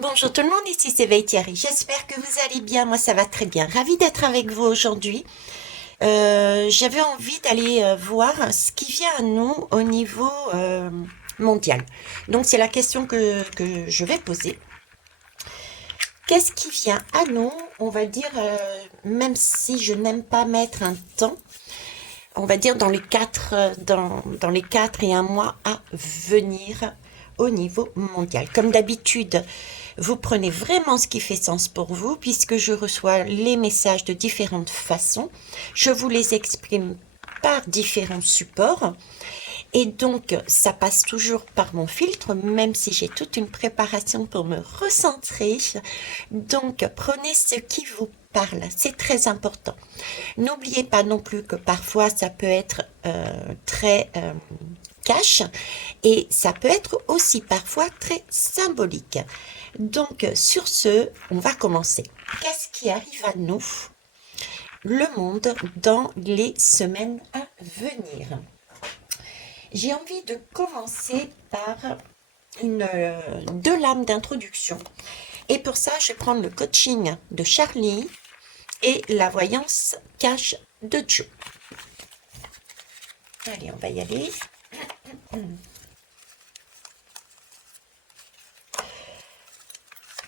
Bonjour tout le monde, ici c'est Thierry. J'espère que vous allez bien. Moi, ça va très bien. Ravie d'être avec vous aujourd'hui. J'avais envie d'aller voir ce qui vient à nous au niveau mondial. Donc, c'est la question que je vais poser. Qu'est-ce qui vient à nous, on va dire, même si je n'aime pas mettre un temps, on va dire dans les 4 et 1 mois à venir au niveau mondial. Comme d'habitude, vous prenez vraiment ce qui fait sens pour vous, puisque je reçois les messages de différentes façons. Je vous les exprime par différents supports. Et donc, ça passe toujours par mon filtre, même si j'ai toute une préparation pour me recentrer. Donc, prenez ce qui vous parle, c'est très important. N'oubliez pas non plus que parfois, ça peut être très cash et ça peut être aussi parfois très symbolique. Donc, sur ce, on va commencer. Qu'est-ce qui arrive à nous, le monde, dans les semaines à venir? J'ai envie de commencer par deux lames d'introduction. Et pour ça, je vais prendre le coaching de Charlie et la voyance cash de Joe. Allez, on va y aller.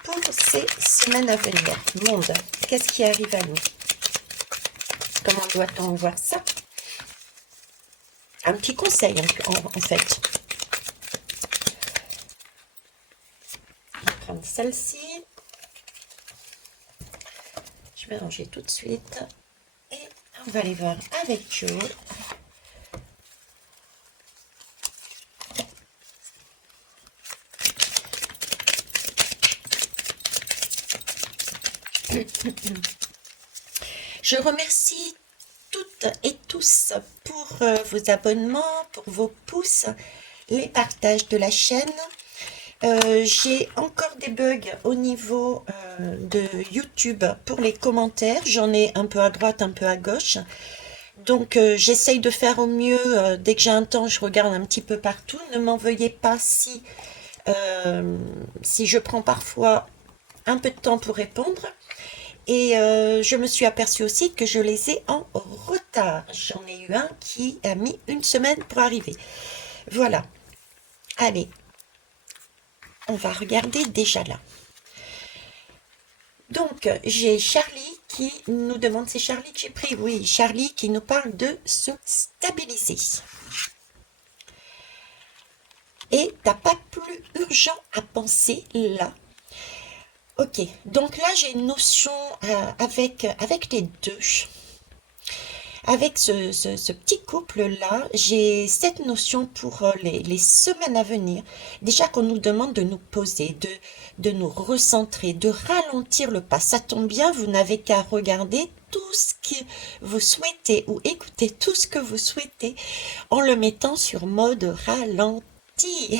Pour ces semaines à venir, monde, qu'est-ce qui arrive à nous? Comment doit-on voir ça? Un petit conseil en fait. Je vais prendre celle-ci. Je vais ranger tout de suite. Et on va aller voir avec Joe. Je remercie toutes et tous pour vos abonnements, pour vos pouces, les partages de la chaîne. J'ai encore des bugs au niveau de YouTube pour les commentaires. J'en ai un peu à droite, un peu à gauche. Donc j'essaye de faire au mieux. Dès que j'ai un temps, je regarde un petit peu partout. Ne m'en veuillez pas si je prends parfois un peu de temps pour répondre. Et je me suis aperçue aussi que je les ai en retard. J'en ai eu un qui a mis une semaine pour arriver. Voilà. Allez, on va regarder déjà là. Donc, j'ai Charlie qui nous demande, c'est Charlie que j'ai pris? Oui, Charlie qui nous parle de se stabiliser. Et t'as pas plus urgent à penser là. Ok, donc là j'ai une notion avec les deux. Avec ce petit couple-là, j'ai cette notion pour les semaines à venir. Déjà qu'on nous demande de nous poser, de nous recentrer, de ralentir le pas. Ça tombe bien, vous n'avez qu'à regarder tout ce que vous souhaitez ou écouter tout ce que vous souhaitez en le mettant sur mode ralenti.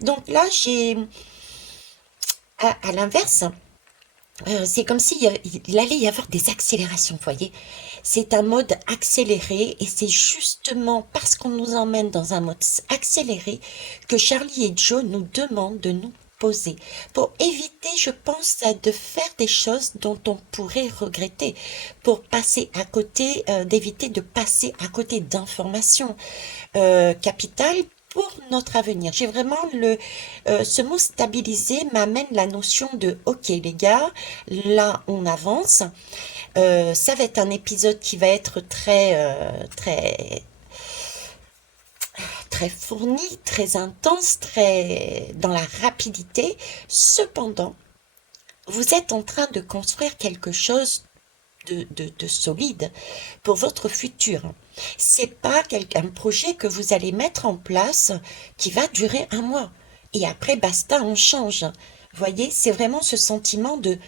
Donc là, j'ai, à l'inverse, c'est comme s'il il allait y avoir des accélérations, vous voyez. C'est un mode accéléré et c'est justement parce qu'on nous emmène dans un mode accéléré que Charlie et Joe nous demandent de nous poser pour éviter, je pense, de faire des choses dont on pourrait regretter, pour passer à côté, d'éviter de passer à côté d'informations capitales pour notre avenir. J'ai vraiment ce mot stabiliser m'amène la notion de ok les gars, là on avance. Ça va être un épisode qui va être très fourni, très intense, très dans la rapidité. Cependant, vous êtes en train de construire quelque chose de solide pour votre futur. C'est pas un projet que vous allez mettre en place qui va durer 1 mois. Et après, basta, on change. Voyez, c'est vraiment ce sentiment de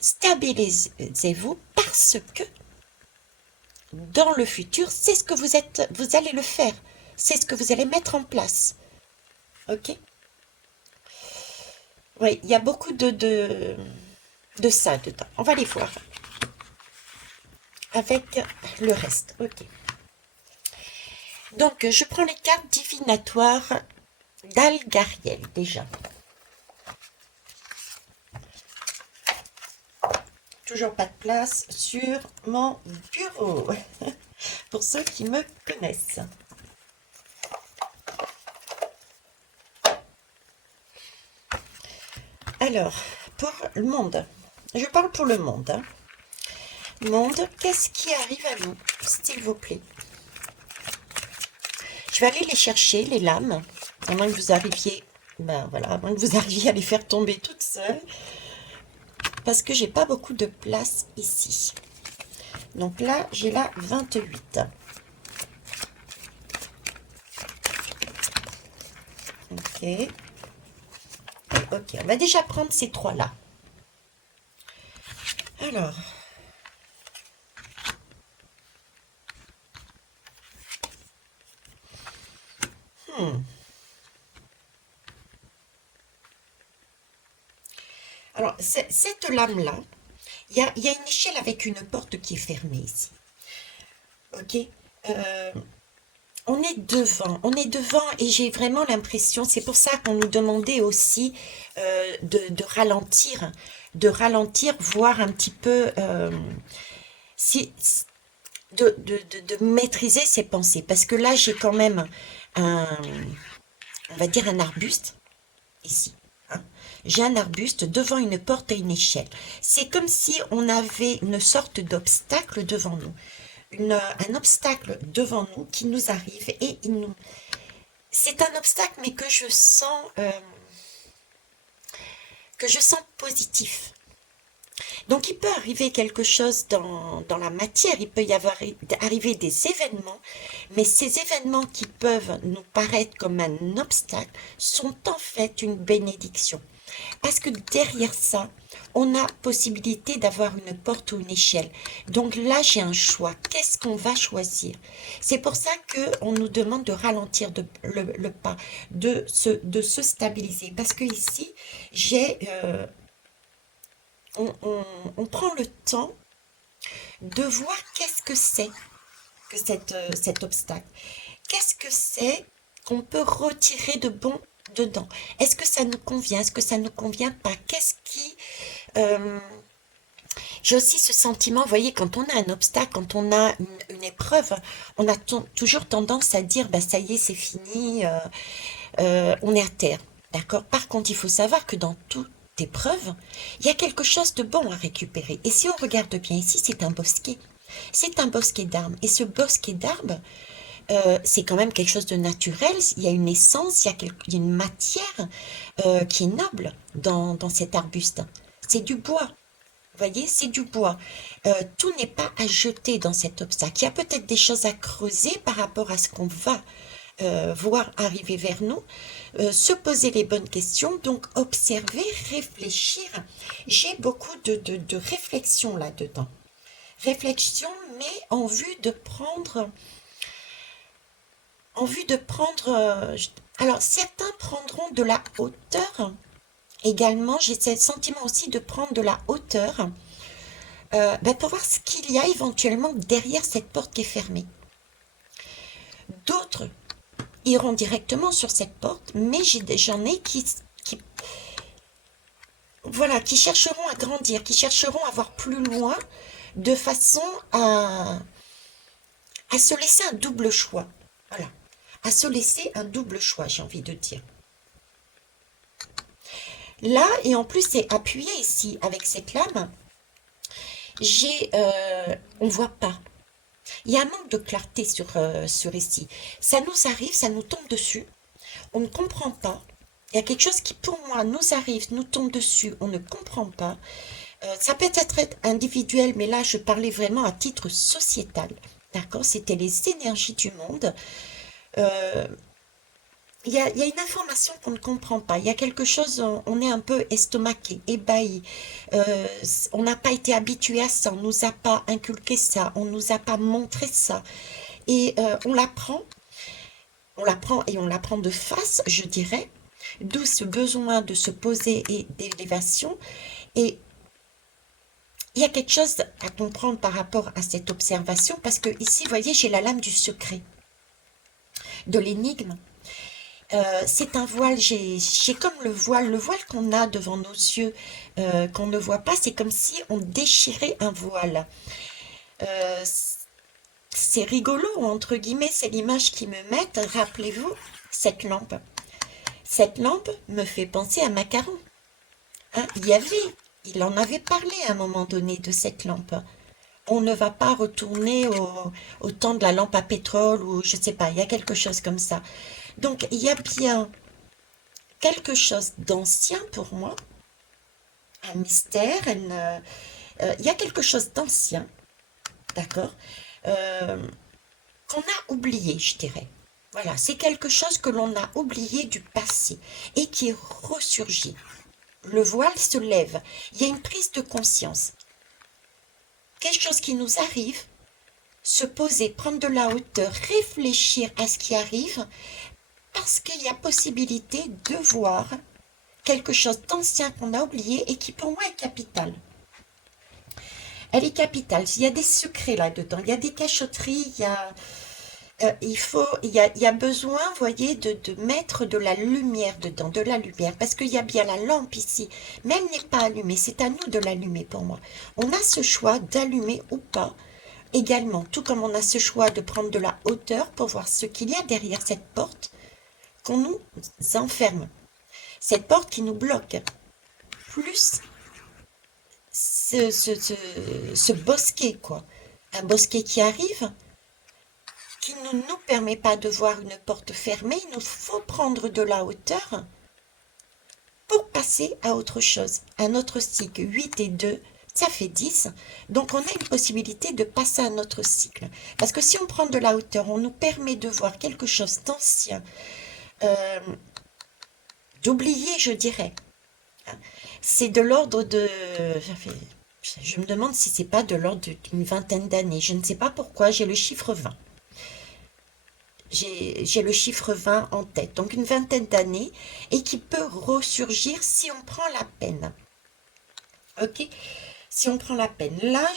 stabilisez-vous parce que dans le futur, c'est ce que vous allez le faire. C'est ce que vous allez mettre en place. Ok? Oui, il y a beaucoup de ça dedans. On va les voir avec le reste. Ok. Donc, je prends les cartes divinatoires d'Algariel déjà. toujours pas de place sur mon bureau, pour ceux qui me connaissent. Alors, pour le monde, je parle pour le monde, hein. Monde, qu'est-ce qui arrive à vous, s'il vous plaît? Je vais aller les chercher, les lames, à moins que vous arriviez, ben voilà, à moins que vous arriviez à les faire tomber toutes seules, parce que j'ai pas beaucoup de place ici. Donc là, j'ai la 28. Ok. Ok, on va déjà prendre ces trois-là. Alors. Alors, cette lame-là, il y a une échelle avec une porte qui est fermée ici. Ok. Euh, on est devant et j'ai vraiment l'impression, c'est pour ça qu'on nous demandait aussi de ralentir, voir un petit peu, si, de maîtriser ses pensées. Parce que là, j'ai quand même un, on va dire un arbuste ici, hein. J'ai un arbuste devant une porte et une échelle. C'est comme si on avait une sorte d'obstacle devant nous. Un obstacle devant nous qui nous arrive et c'est un obstacle mais que je sens positif. Donc il peut arriver quelque chose dans la matière, il peut y avoir arriver des événements, mais ces événements qui peuvent nous paraître comme un obstacle sont en fait une bénédiction. Parce que derrière ça, on a possibilité d'avoir une porte ou une échelle. Donc là, j'ai un choix. Qu'est-ce qu'on va choisir? C'est pour ça qu'on nous demande de ralentir le pas, de se stabiliser. Parce que ici, on prend le temps de voir qu'est-ce que c'est que cet obstacle. Qu'est-ce que c'est qu'on peut retirer de bon dedans? Est-ce que ça nous convient? Est-ce que ça ne nous convient pas? Qu'est-ce qui... euh, j'ai aussi ce sentiment, vous voyez, quand on a un obstacle, quand on a une épreuve, on a toujours tendance à dire, bah, ça y est, c'est fini, on est à terre. D'accord? Par contre, il faut savoir que dans toute épreuve, il y a quelque chose de bon à récupérer. Et si on regarde bien ici, c'est un bosquet. C'est un bosquet d'arbres. Et ce bosquet d'arbres, c'est quand même quelque chose de naturel. Il y a une essence, il y a une matière qui est noble dans cet arbuste. C'est du bois. Vous voyez, c'est du bois. Tout n'est pas à jeter dans cet obstacle. Il y a peut-être des choses à creuser par rapport à ce qu'on va voir arriver vers nous, se poser les bonnes questions, donc observer, réfléchir. J'ai beaucoup de réflexion là-dedans. Réflexion, mais alors, certains prendront de la hauteur. Également, j'ai ce sentiment aussi de prendre de la hauteur pour voir ce qu'il y a éventuellement derrière cette porte qui est fermée. D'autres iront directement sur cette porte, mais j'en ai voilà, qui chercheront à grandir, qui chercheront à voir plus loin, de façon à se laisser un double choix. Voilà, à se laisser un double choix, j'ai envie de dire. Là, et en plus, c'est appuyé ici avec cette lame. On voit pas. Il y a un manque de clarté sur ici. Ça nous arrive, ça nous tombe dessus. On ne comprend pas. Il y a quelque chose qui, pour moi, nous arrive, nous tombe dessus. On ne comprend pas. Ça peut être individuel, mais là, je parlais vraiment à titre sociétal. D'accord? C'était les énergies du monde. Euh, il y a une information qu'on ne comprend pas. Il y a quelque chose, on est un peu estomaqué, ébahi. Euh, on n'a pas été habitué à ça, on nous a pas inculqué ça, on nous a pas montré ça. Et on l'apprend et on l'apprend de face, je dirais. D'où ce besoin de se poser et d'élévation. Et il y a quelque chose à comprendre par rapport à cette observation, parce que ici, vous voyez, j'ai la lame du secret, de l'énigme. C'est un voile, j'ai comme le voile qu'on a devant nos yeux, qu'on ne voit pas, c'est comme si on déchirait un voile. Euh, c'est rigolo, entre guillemets, c'est l'image qui me met. Rappelez-vous, cette lampe. Cette lampe me fait penser à Macaron. Hein. Il en avait parlé à un moment donné de cette lampe. On ne va pas retourner au temps de la lampe à pétrole ou je sais pas, il y a quelque chose comme ça. Donc il y a bien quelque chose d'ancien pour moi, un mystère, il y a quelque chose d'ancien, d'accord, euh, qu'on a oublié, je dirais. Voilà, c'est quelque chose que l'on a oublié du passé et qui ressurgit. Le voile se lève, il y a une prise de conscience. Quelque chose qui nous arrive, se poser, prendre de la hauteur, réfléchir à ce qui arrive, parce qu'il y a possibilité de voir quelque chose d'ancien qu'on a oublié et qui pour moi est capital. Elle est capitale. Il y a des secrets là-dedans, il y a des cachotteries, il y a besoin, vous voyez, de mettre de la lumière dedans, de la lumière, parce qu'il y a bien la lampe ici, mais elle n'est pas allumée, c'est à nous de l'allumer pour moi. On a ce choix d'allumer ou pas, également, tout comme on a ce choix de prendre de la hauteur pour voir ce qu'il y a derrière cette porte qu'on nous enferme, cette porte qui nous bloque, plus ce bosquet, quoi. Un bosquet qui arrive, qui ne nous permet pas de voir une porte fermée, il nous faut prendre de la hauteur pour passer à autre chose. Un autre cycle, 8 et 2, ça fait 10. Donc on a une possibilité de passer à un autre cycle. Parce que si on prend de la hauteur, on nous permet de voir quelque chose d'ancien, euh, d'oublier, je dirais. C'est de l'ordre de... Je me demande si c'est pas de l'ordre d'une vingtaine d'années. Je ne sais pas pourquoi, j'ai le chiffre 20. J'ai le chiffre 20 en tête. Donc une vingtaine d'années et qui peut ressurgir si on prend la peine. Ok? Si on prend la peine. Là,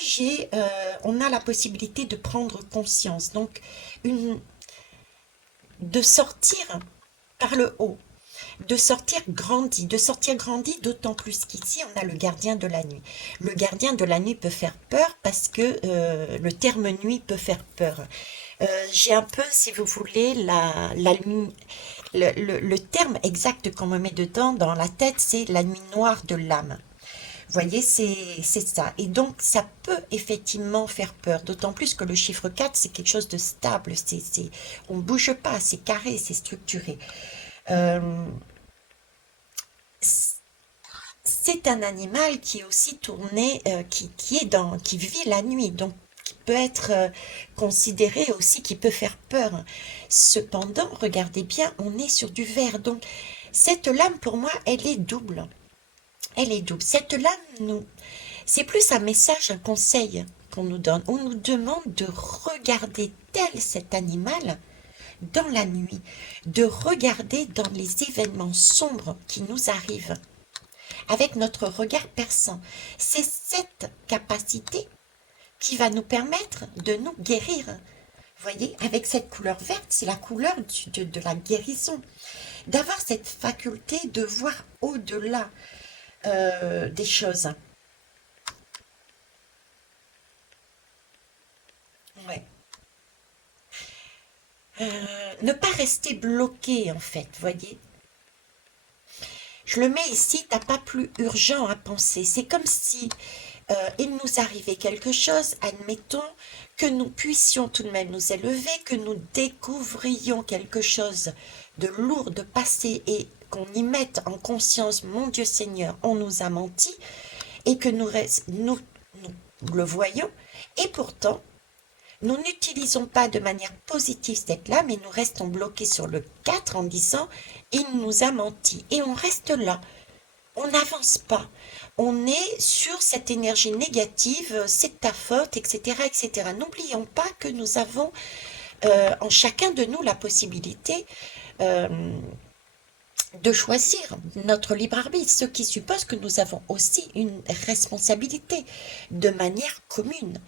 on a la possibilité de prendre conscience. Donc, de sortir par le haut. De sortir grandi, d'autant plus qu'ici, on a le gardien de la nuit. Le gardien de la nuit peut faire peur parce que le terme nuit peut faire peur. J'ai un peu, si vous voulez, le terme exact qu'on me met dedans dans la tête, c'est la nuit noire de l'âme. Vous voyez, c'est ça. Et donc, ça peut effectivement faire peur, d'autant plus que le chiffre 4 c'est quelque chose de stable. On ne bouge pas, c'est carré, c'est structuré. Euh, c'est un animal qui est aussi tourné, qui vit la nuit, donc qui peut être considéré aussi, qui peut faire peur. Cependant, regardez bien, on est sur du verre, donc cette lame pour moi, elle est double. Elle est double. Cette lame, c'est plus un message, un conseil qu'on nous donne. On nous demande de regarder tel cet animal dans la nuit, de regarder dans les événements sombres qui nous arrivent avec notre regard perçant. C'est cette capacité qui va nous permettre de nous guérir. Vous voyez, avec cette couleur verte, c'est la couleur de la guérison. D'avoir cette faculté de voir au-delà des choses. Ouais. Ne pas rester bloqué, en fait, vous voyez. Je le mets ici, t'as pas plus urgent à penser. C'est comme si il nous arrivait quelque chose, admettons, que nous puissions tout de même nous élever, que nous découvrions quelque chose de lourd, de passé, et qu'on y mette en conscience, mon Dieu Seigneur, on nous a menti, et que nous le voyons, et pourtant, nous n'utilisons pas de manière positive cette là, mais nous restons bloqués sur le 4 en disant, il nous a menti, et on reste là. On n'avance pas. On est sur cette énergie négative, c'est ta faute, etc., etc. N'oublions pas que nous avons en chacun de nous la possibilité euh, de choisir notre libre arbitre, ce qui suppose que nous avons aussi une responsabilité de manière commune,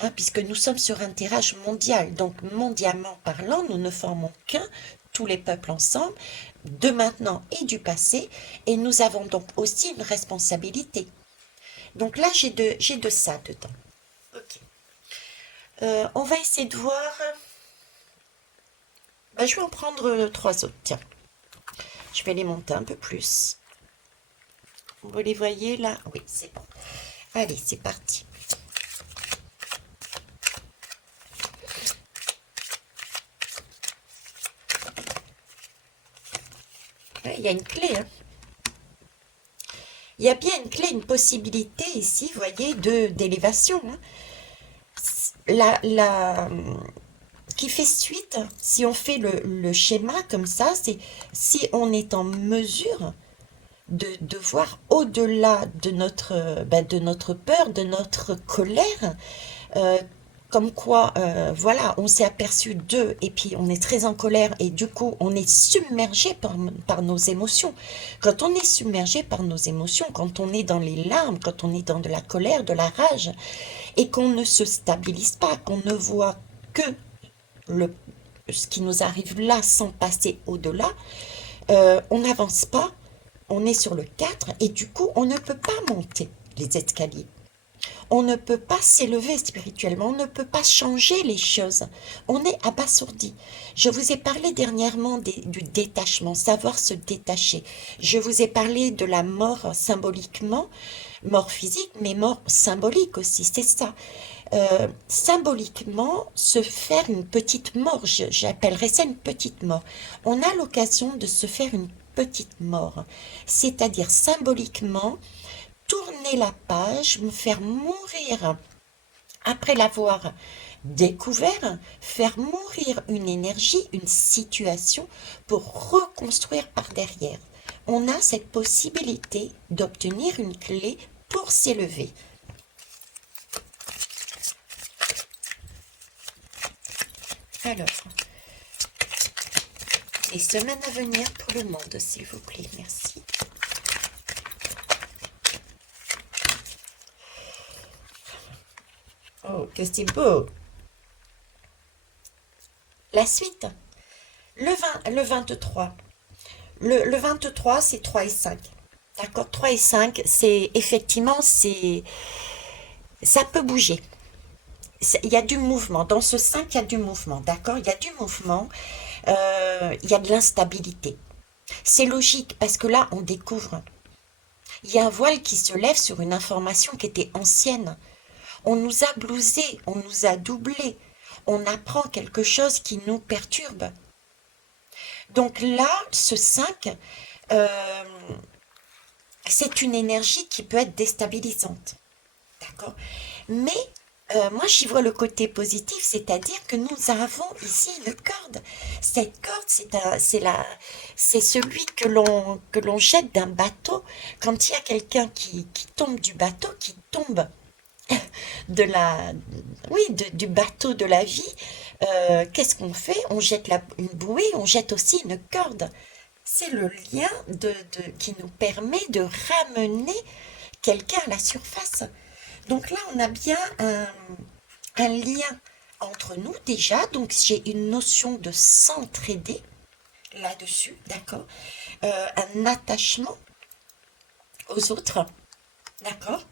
hein, puisque nous sommes sur un tirage mondial. Donc, mondialement parlant, nous ne formons qu'un tous les peuples ensemble, de maintenant et du passé, et nous avons donc aussi une responsabilité. Donc là, j'ai de ça dedans. Ok. On va essayer de voir. Ben, je vais en prendre trois autres. Tiens, je vais les monter un peu plus. Vous les voyez là? Oui, c'est bon. Allez, c'est parti. Il y a une clé, hein. Il y a bien une clé, une possibilité ici, vous voyez, d'élévation, hein. La, qui fait suite, si on fait le schéma comme ça, c'est si on est en mesure de voir au-delà de notre peur, de notre colère, euh, comme quoi, voilà, on s'est aperçu d'eux et puis on est très en colère et du coup, on est submergé par nos émotions. Quand on est submergé par nos émotions, quand on est dans les larmes, quand on est dans de la colère, de la rage et qu'on ne se stabilise pas, qu'on ne voit que le, ce qui nous arrive là sans passer au-delà, on n'avance pas, on est sur le 4 et du coup, on ne peut pas monter les escaliers. On ne peut pas s'élever spirituellement, on ne peut pas changer les choses. On est abasourdi. Je vous ai parlé dernièrement du détachement, savoir se détacher. Je vous ai parlé de la mort symboliquement, mort physique, mais mort symbolique aussi, c'est ça. Symboliquement, se faire une petite mort, j'appellerais ça une petite mort. On a l'occasion de se faire une petite mort, c'est-à-dire symboliquement, tourner la page, me faire mourir après l'avoir découvert, faire mourir une énergie, une situation pour reconstruire par derrière. On a cette possibilité d'obtenir une clé pour s'élever. Alors, les semaines à venir pour le monde, s'il vous plaît, merci. Oh, que c'est beau! La suite, le 23. Le 23, c'est 3 et 5. D'accord? 3 et 5, c'est effectivement, ça peut bouger. Il y a du mouvement. Dans ce 5, il y a du mouvement. D'accord? Il y a du mouvement. Il y a de l'instabilité. C'est logique parce que là, on découvre. Il y a un voile qui se lève sur une information qui était ancienne. On nous a blousé, on nous a doublé. On apprend quelque chose qui nous perturbe. Donc là, ce 5, euh, c'est une énergie qui peut être déstabilisante. D'accord? Mais moi, j'y vois le côté positif, c'est-à-dire que nous avons ici une corde. Cette corde, c'est celui que l'on jette d'un bateau. Quand il y a quelqu'un qui tombe du bateau, qui tombe de la, oui, du bateau de la vie, qu'est-ce qu'on fait? On jette une bouée, on jette aussi une corde. C'est le lien qui nous permet de ramener quelqu'un à la surface. Donc là, on a bien un lien entre nous déjà. Donc j'ai une notion de s'entraider là-dessus, d'accord? Un attachement aux autres, d'accord?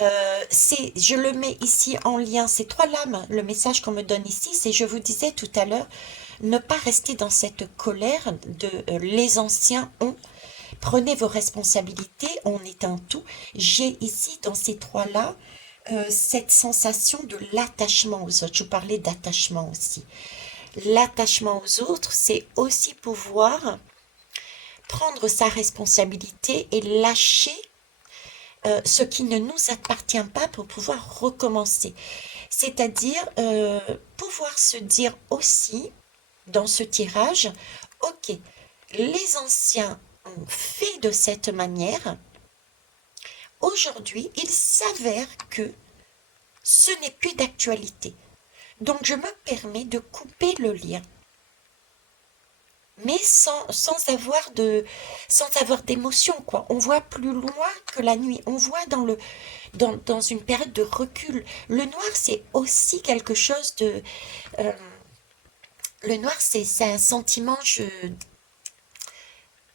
Je le mets ici en lien, ces trois lames, le message qu'on me donne ici, c'est, je vous disais tout à l'heure, ne pas rester dans cette colère de les anciens ont. Prenez vos responsabilités, on est un tout. J'ai ici, dans ces trois-là, cette sensation de l'attachement aux autres. Je vous parlais d'attachement aussi. L'attachement aux autres, c'est aussi pouvoir prendre sa responsabilité et lâcher ce qui ne nous appartient pas pour pouvoir recommencer. C'est-à-dire pouvoir se dire aussi, dans ce tirage, ok, les anciens ont fait de cette manière. Aujourd'hui, il s'avère que ce n'est plus d'actualité. Donc je me permets de couper le lien, mais sans avoir d'émotion, quoi. On voit plus loin que la nuit. On voit dans une période de recul. Le noir, c'est aussi quelque chose de, euh, Le noir, c'est un sentiment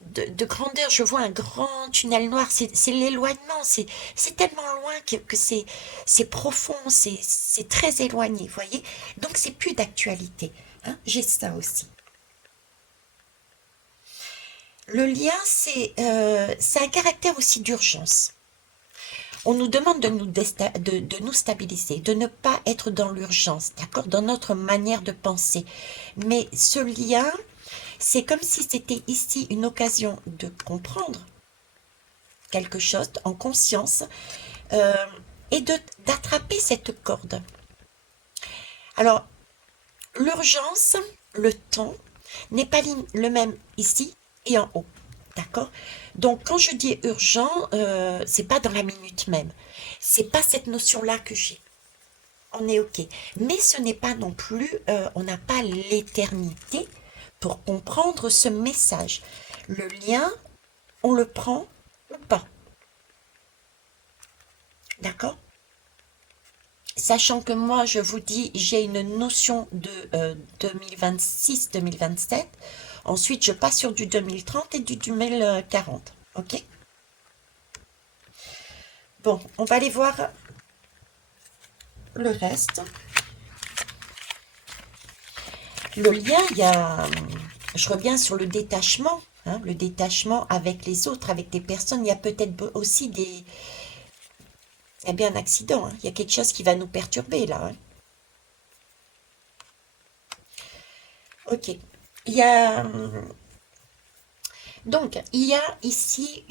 de grandeur. Je vois un grand tunnel noir. C'est l'éloignement. C'est tellement loin que c'est profond. C'est très éloigné, vous voyez. Donc, c'est plus d'actualité. Hein. J'ai ça aussi. Le lien, c'est un caractère aussi d'urgence. On nous demande de nous stabiliser, de ne pas être dans l'urgence, d'accord, dans notre manière de penser. Mais ce lien, c'est comme si c'était ici une occasion de comprendre quelque chose en conscience euh, et d'attraper cette corde. Alors, l'urgence, le temps, n'est pas le même ici et en haut. D'accord? Donc, quand je dis urgent, c'est pas dans la minute même. C'est pas cette notion-là que j'ai. On est OK. Mais ce n'est pas non plus, on n'a pas l'éternité pour comprendre ce message. Le lien, on le prend ou pas. D'accord? Sachant que moi, je vous dis, j'ai une notion de 2026-2027. Ensuite, je passe sur du 2030 et du 2040. OK? Bon, on va aller voir le reste. Le lien, il y a, je reviens sur le détachement, hein, le détachement avec les autres, avec des personnes. Il y a peut-être aussi il y a bien un accident, hein. Il y a quelque chose qui va nous perturber là. Hein. Ok. Il y a, donc, il y a ici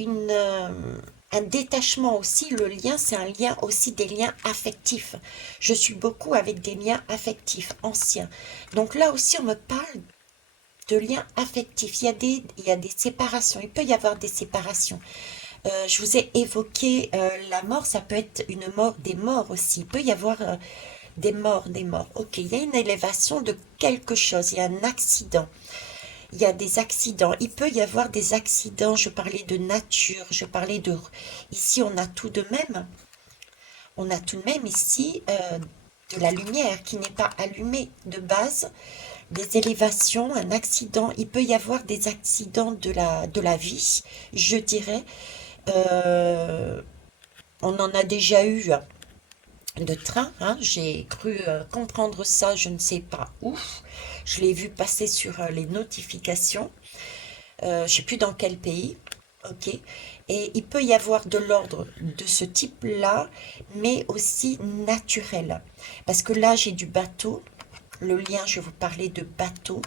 un détachement aussi. Le lien, c'est un lien aussi des liens affectifs. Je suis beaucoup avec des liens affectifs anciens. Donc là aussi, on me parle de liens affectifs. Il y a des séparations. Il peut y avoir des séparations. Je vous ai évoqué la mort. Ça peut être une mort, des morts aussi. Il peut y avoir des morts, des morts. Ok, il y a une élévation de quelque chose. Il y a un accident. Il y a des accidents. Il peut y avoir des accidents. Je parlais de nature. Je parlais de... Ici, on a tout de même ici de la lumière qui n'est pas allumée de base, des élévations, un accident. Il peut y avoir des accidents de la vie, je dirais. Euh, on en a déjà eu de train, hein. J'ai cru comprendre ça, je ne sais pas où. Je l'ai vu passer sur les notifications. Je ne sais plus dans quel pays. Ok. Et il peut y avoir de l'ordre de ce type-là, mais aussi naturel. Parce que là, j'ai du bateau. Le lien, je vais vous parler de bateau.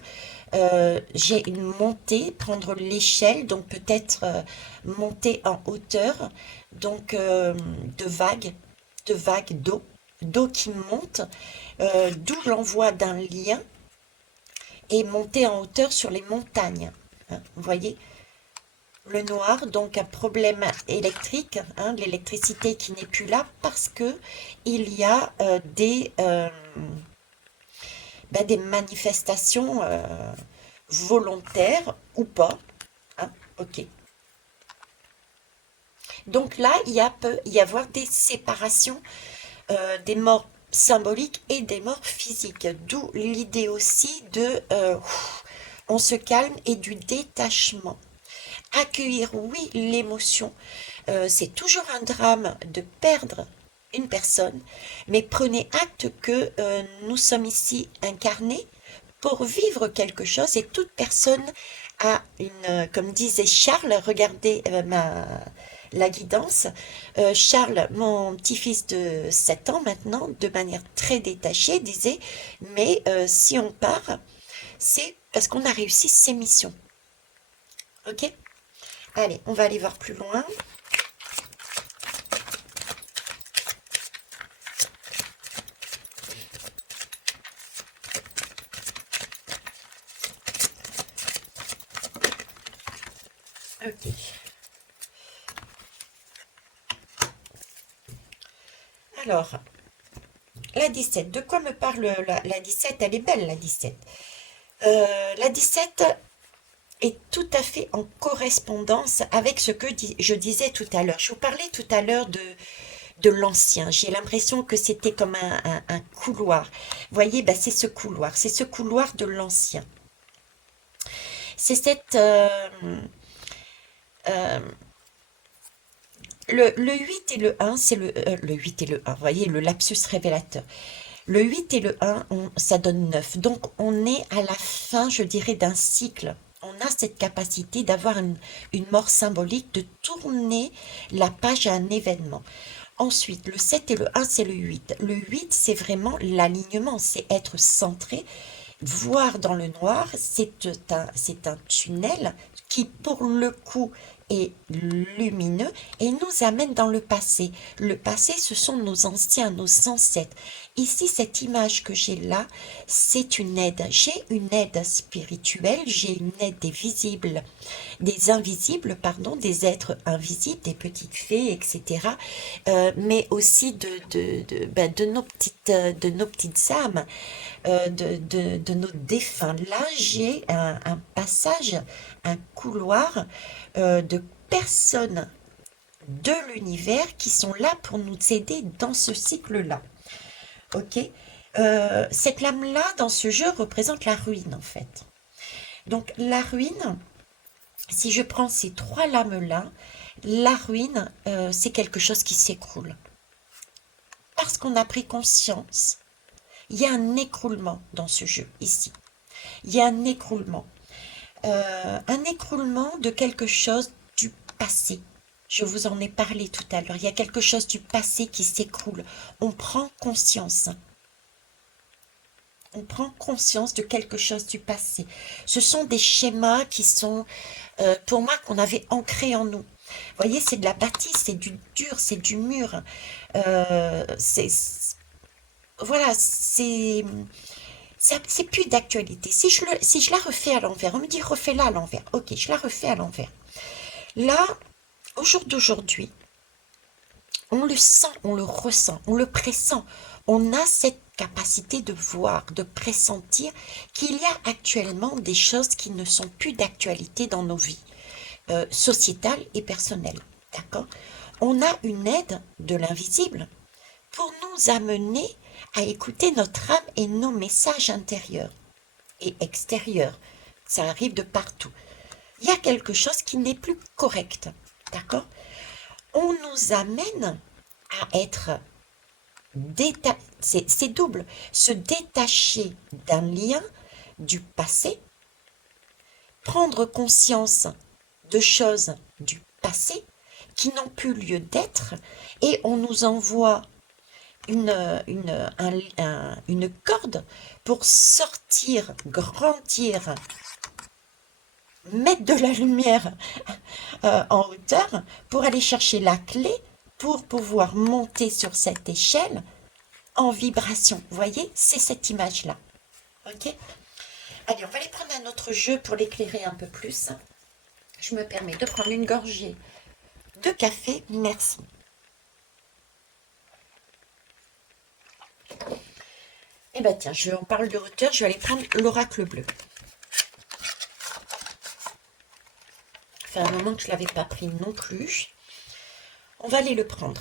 J'ai une montée, prendre l'échelle, donc peut-être monter en hauteur, donc de vagues d'eau qui monte, d'où l'envoi d'un lien et monter en hauteur sur les montagnes. Hein, vous voyez, le noir, donc un problème électrique, hein, l'électricité qui n'est plus là parce que il y a des manifestations volontaires ou pas. Hein, ok. Donc là, peut y avoir des séparations, des morts symboliques et des morts physiques. D'où l'idée aussi de on se calme et du détachement. Accueillir, oui, l'émotion. C'est toujours un drame de perdre une personne, mais prenez acte que nous sommes ici incarnés pour vivre quelque chose et toute personne a comme disait Charles, regardez la guidance. Charles, mon petit-fils de 7 ans maintenant, de manière très détachée, disait, mais si on part, c'est parce qu'on a réussi ses missions. Ok? Allez, on va aller voir plus loin. Ok. Alors, la 17. De quoi me parle la 17? Elle est belle, la 17. La 17 est tout à fait en correspondance avec ce que je disais tout à l'heure. Je vous parlais tout à l'heure de l'ancien. J'ai l'impression que c'était comme un couloir. Vous voyez, ben, c'est ce couloir de l'ancien. C'est cette... euh, le 8 et le un, c'est le 8 et le un. Vous voyez, le lapsus révélateur. Le 8 et le un, ça donne 9. Donc, on est à la fin, je dirais, d'un cycle. On a cette capacité d'avoir une mort symbolique, de tourner la page à un événement. Ensuite, le 7 et le un, c'est le 8. Le 8, c'est vraiment l'alignement, c'est être centré. Voir dans le noir, c'est un tunnel qui, pour le coup, est lumineux et nous amène dans le passé. Le passé, ce sont nos anciens, nos ancêtres. Ici, cette image que j'ai là, c'est une aide. J'ai une aide spirituelle, j'ai une aide des visibles, des invisibles, pardon, des êtres invisibles, des petites fées, etc. Mais aussi ben, de nos petites âmes, de nos défunts. Là, j'ai un passage, un couloir de personnes de l'univers qui sont là pour nous aider dans ce cycle-là. Ok. Cette lame-là, dans ce jeu, représente la ruine, en fait. Donc, la ruine, si je prends ces trois lames-là, la ruine, c'est quelque chose qui s'écroule. Parce qu'on a pris conscience, il y a un écroulement dans ce jeu, ici. Il y a un écroulement de quelque chose du passé. Je vous en ai parlé tout à l'heure. Il y a quelque chose du passé qui s'écroule. On prend conscience. On prend conscience de quelque chose du passé. Ce sont des schémas qui sont, pour moi, qu'on avait ancrés en nous. Vous voyez, c'est de la bâtisse, c'est du dur, c'est du mur. C'est, voilà, c'est plus d'actualité. Si je la refais à l'envers, on me dit refais-la à l'envers. Ok, je la refais à l'envers. Là, au jour d'aujourd'hui, on le sent, on le ressent, on le pressent. On a cette capacité de voir, de pressentir qu'il y a actuellement des choses qui ne sont plus d'actualité dans nos vies, sociétales et personnelles. D'accord? On a une aide de l'invisible pour nous amener à écouter notre âme et nos messages intérieurs et extérieurs. Ça arrive de partout. Il y a quelque chose qui n'est plus correct. D'accord? On nous amène à être c'est double. Se détacher d'un lien du passé, prendre conscience de choses du passé qui n'ont plus lieu d'être, et on nous envoie une corde pour sortir, grandir, mettre de la lumière en hauteur pour aller chercher la clé pour pouvoir monter sur cette échelle en vibration. Vous voyez, c'est cette image-là. Ok? Allez, on va aller prendre un autre jeu pour l'éclairer un peu plus. Je me permets de prendre une gorgée de café. Merci. Eh bien tiens, on parle de hauteur, je vais aller prendre l'oracle bleu. Ça fait un moment que je ne l'avais pas pris non plus. On va aller le prendre.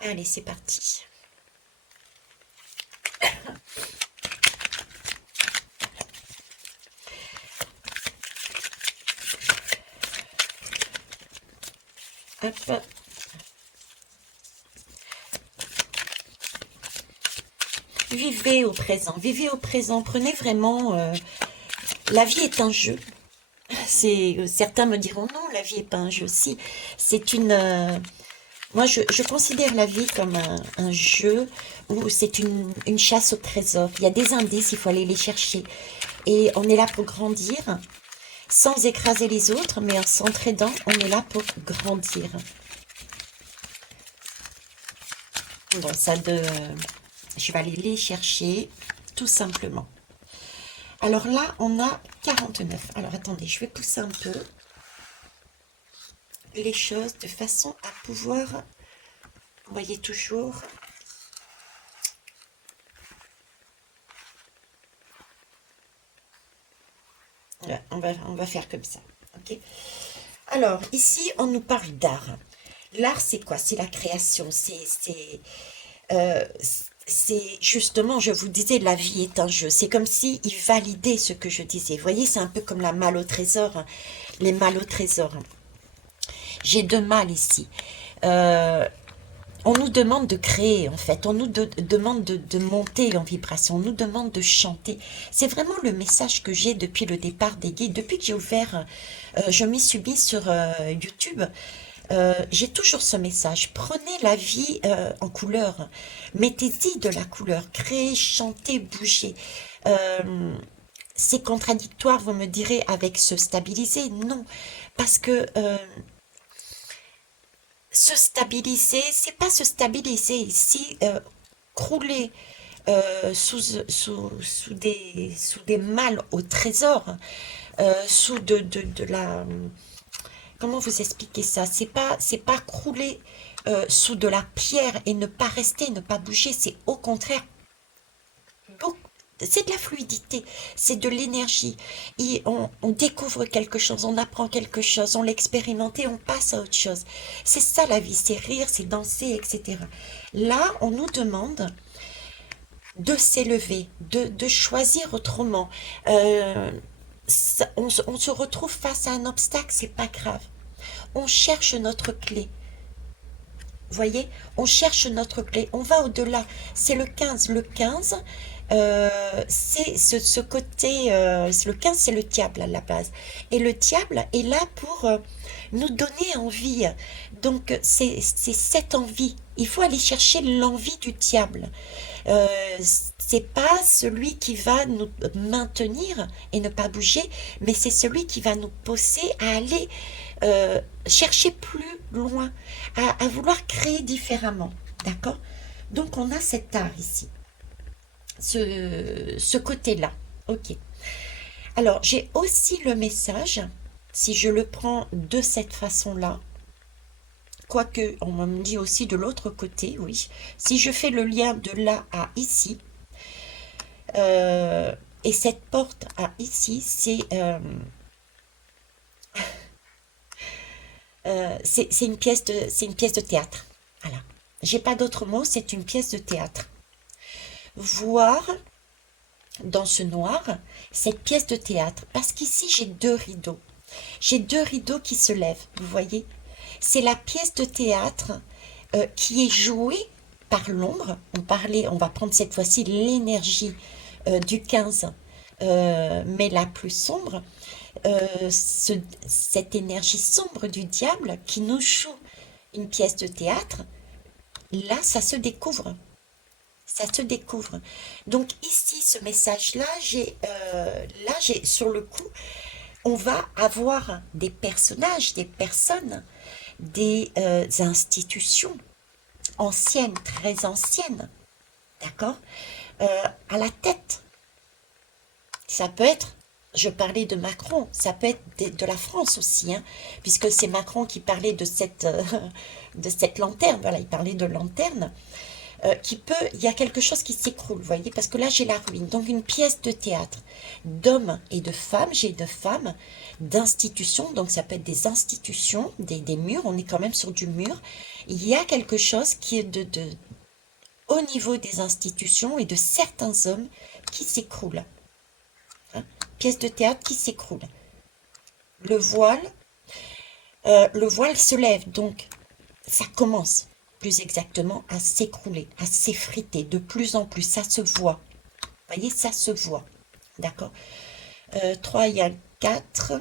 Allez, c'est parti. Hop. Vivez au présent, prenez vraiment... la vie est un jeu. Certains me diront non, la vie n'est pas un jeu. Si, c'est une... moi, je considère la vie comme un jeu où c'est une chasse au trésor. Il y a des indices, il faut aller les chercher. Et on est là pour grandir, sans écraser les autres, mais en s'entraidant, on est là pour grandir. Bon, je vais aller les chercher, tout simplement. Alors là, on a 49. Alors attendez, je vais pousser un peu les choses de façon à pouvoir, vous voyez toujours, là, on va faire comme ça. Ok. Alors ici, on nous parle d'art. L'art, c'est quoi? C'est la création. Euh, c'est justement, je vous disais, la vie est un jeu. C'est comme si il validait ce que je disais. Vous voyez, c'est un peu comme la malle au trésor, hein, les malles au trésor. J'ai deux malles ici. Euh, on nous demande de créer, en fait. On nous demande de monter en vibration. On nous demande de chanter. C'est vraiment le message que j'ai depuis le départ des guides. Depuis que j'ai ouvert, je m'y suis mis sur YouTube. J'ai toujours ce message. Prenez la vie en couleur. Mettez-y de la couleur. Créez, chantez, bougez. Euh, c'est contradictoire, vous me direz, avec se stabiliser. Non, parce que se stabiliser, c'est pas se stabiliser ici, crouler sous des malles au trésor, sous de la... Comment vous expliquer ça? C'est pas crouler sous de la pierre et ne pas rester, ne pas bouger. C'est au contraire, beau- c'est de la fluidité, c'est de l'énergie. Et on découvre quelque chose, on apprend quelque chose, on l'expérimente et on passe à autre chose. C'est ça la vie, c'est rire, c'est danser, etc. Là, on nous demande de s'élever, de choisir autrement. Euh, on se retrouve face à un obstacle, c'est pas grave. On cherche notre clé. Vous voyez, on cherche notre clé, on va au-delà. C'est le 15. Le 15, c'est ce côté, le 15, c'est le diable à la base. Et le diable est là pour nous donner envie. Donc, c'est cette envie. Il faut aller chercher l'envie du diable. Euh, c'est pas celui qui va nous maintenir et ne pas bouger, mais c'est celui qui va nous pousser à aller chercher plus loin, à vouloir créer différemment. D'accord? Donc on a cet art ici, ce côté-là. Ok. Alors j'ai aussi le message, si je le prends de cette façon-là, quoique on me dit aussi de l'autre côté, oui. Si je fais le lien de là à ici, euh, et cette porte à ici, c'est c'est une pièce de théâtre. Voilà. J'ai pas d'autre mot, c'est une pièce de théâtre. Voir dans ce noir cette pièce de théâtre, parce qu'ici j'ai deux rideaux. J'ai deux rideaux qui se lèvent, vous voyez. C'est la pièce de théâtre qui est jouée par l'ombre. On va prendre cette fois-ci l'énergie du 15, mais la plus sombre, cette énergie sombre du diable qui nous joue une pièce de théâtre, là, ça se découvre. Ça se découvre. Donc ici, ce message-là, j'ai sur le coup, on va avoir des personnages, des personnes, des institutions anciennes, très anciennes, d'accord, à la tête. Ça peut être, je parlais de Macron, ça peut être de la France aussi, hein, puisque c'est Macron qui parlait de cette lanterne, voilà, il parlait de lanterne, il y a quelque chose qui s'écroule, vous voyez, parce que là j'ai la ruine, donc une pièce de théâtre d'hommes et de femmes, j'ai de femmes, d'institutions, donc ça peut être des institutions, des murs, on est quand même sur du mur, il y a quelque chose qui est au niveau des institutions et de certains hommes qui s'écroulent, hein. Pièce de théâtre qui s'écroule. Le voile, le voile se lève, donc ça commence plus exactement à s'écrouler, à s'effriter de plus en plus, ça se voit. Vous voyez, ça se voit. D'accord. 3 il y a 4,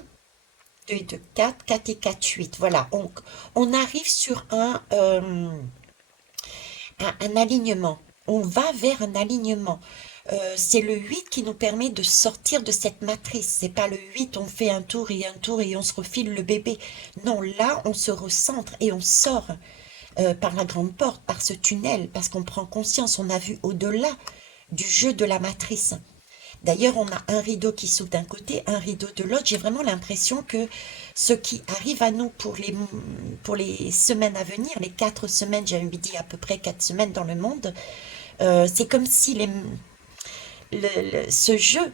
2 et 2, 4, 4 et 4, 8. Voilà, on arrive sur un alignement. On va vers un alignement. C'est le 8 qui nous permet de sortir de cette matrice. C'est pas le 8, on fait un tour et on se refile le bébé. Non, là, on se recentre et on sort par la grande porte, par ce tunnel, parce qu'on prend conscience, on a vu au-delà du jeu de la matrice. D'ailleurs, on a un rideau qui s'ouvre d'un côté, un rideau de l'autre. J'ai vraiment l'impression que ce qui arrive à nous pour les semaines à venir, les 4 semaines, j'ai dit à peu près 4 semaines dans le monde, c'est comme si ce jeu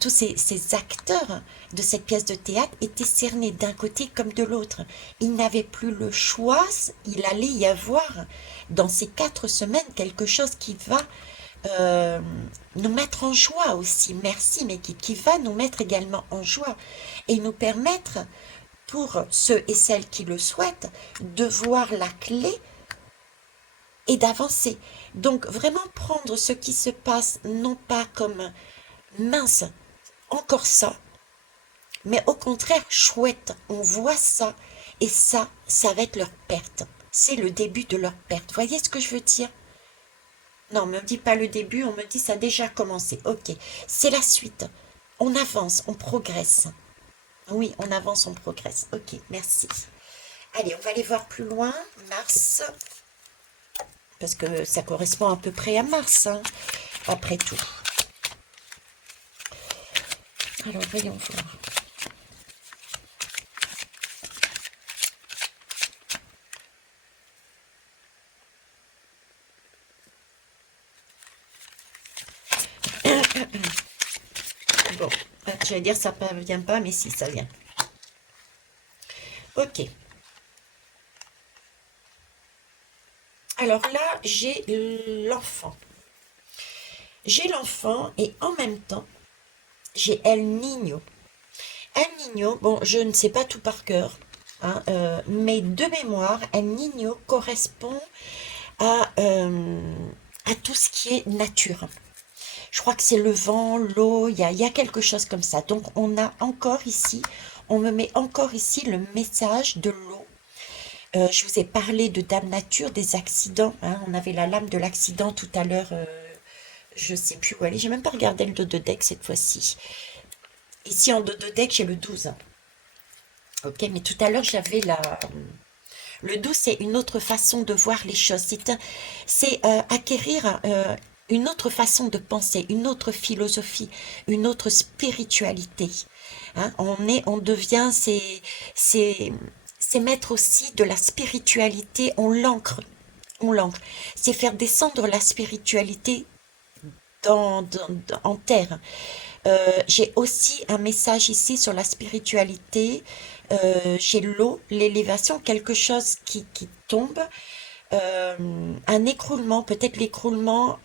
tous ces acteurs de cette pièce de théâtre étaient cernés d'un côté comme de l'autre. Ils n'avaient plus le choix, il allait y avoir dans ces 4 semaines quelque chose qui va euh, nous mettre en joie aussi, merci, mais qui va nous mettre également en joie et nous permettre, pour ceux et celles qui le souhaitent, de voir la clé et d'avancer. Donc vraiment prendre ce qui se passe non pas comme mince, encore ça, mais au contraire chouette, on voit ça et ça va être leur perte. C'est le début de leur perte. Voyez ce que je veux dire? Non, on me dit pas le début, on me dit ça a déjà commencé. Ok, c'est la suite. On avance, on progresse. Oui, on avance, on progresse. Ok, merci. Allez, on va aller voir plus loin. Mars, parce que ça correspond à peu près à Mars, hein, après tout. Alors, voyons voir. Bon, j'allais dire ça ne vient pas, mais si, ça vient. Ok. Alors là, j'ai l'enfant. J'ai l'enfant et en même temps, j'ai El Niño. El Niño, bon, je ne sais pas tout par cœur, hein, mais de mémoire, El Niño correspond à tout ce qui est nature. Je crois que c'est le vent, l'eau, il y a quelque chose comme ça. Donc on a encore ici, on me met encore ici le message de l'eau. Je vous ai parlé de Dame Nature, des accidents, hein. On avait la lame de l'accident tout à l'heure, je sais plus où elle est. J'ai même pas regardé le dos de deck cette fois-ci. Ici en dos de deck, j'ai le 12. Ok, mais tout à l'heure j'avais le 12, c'est une autre façon de voir les choses. C'est acquérir une autre façon de penser, une autre philosophie, une autre spiritualité. Hein, on devient, c'est mettre aussi de la spiritualité, on l'ancre. C'est faire descendre la spiritualité en terre. J'ai aussi un message ici sur la spiritualité. J'ai l'eau, l'élévation, quelque chose qui tombe, un écroulement, peut-être l'écroulement.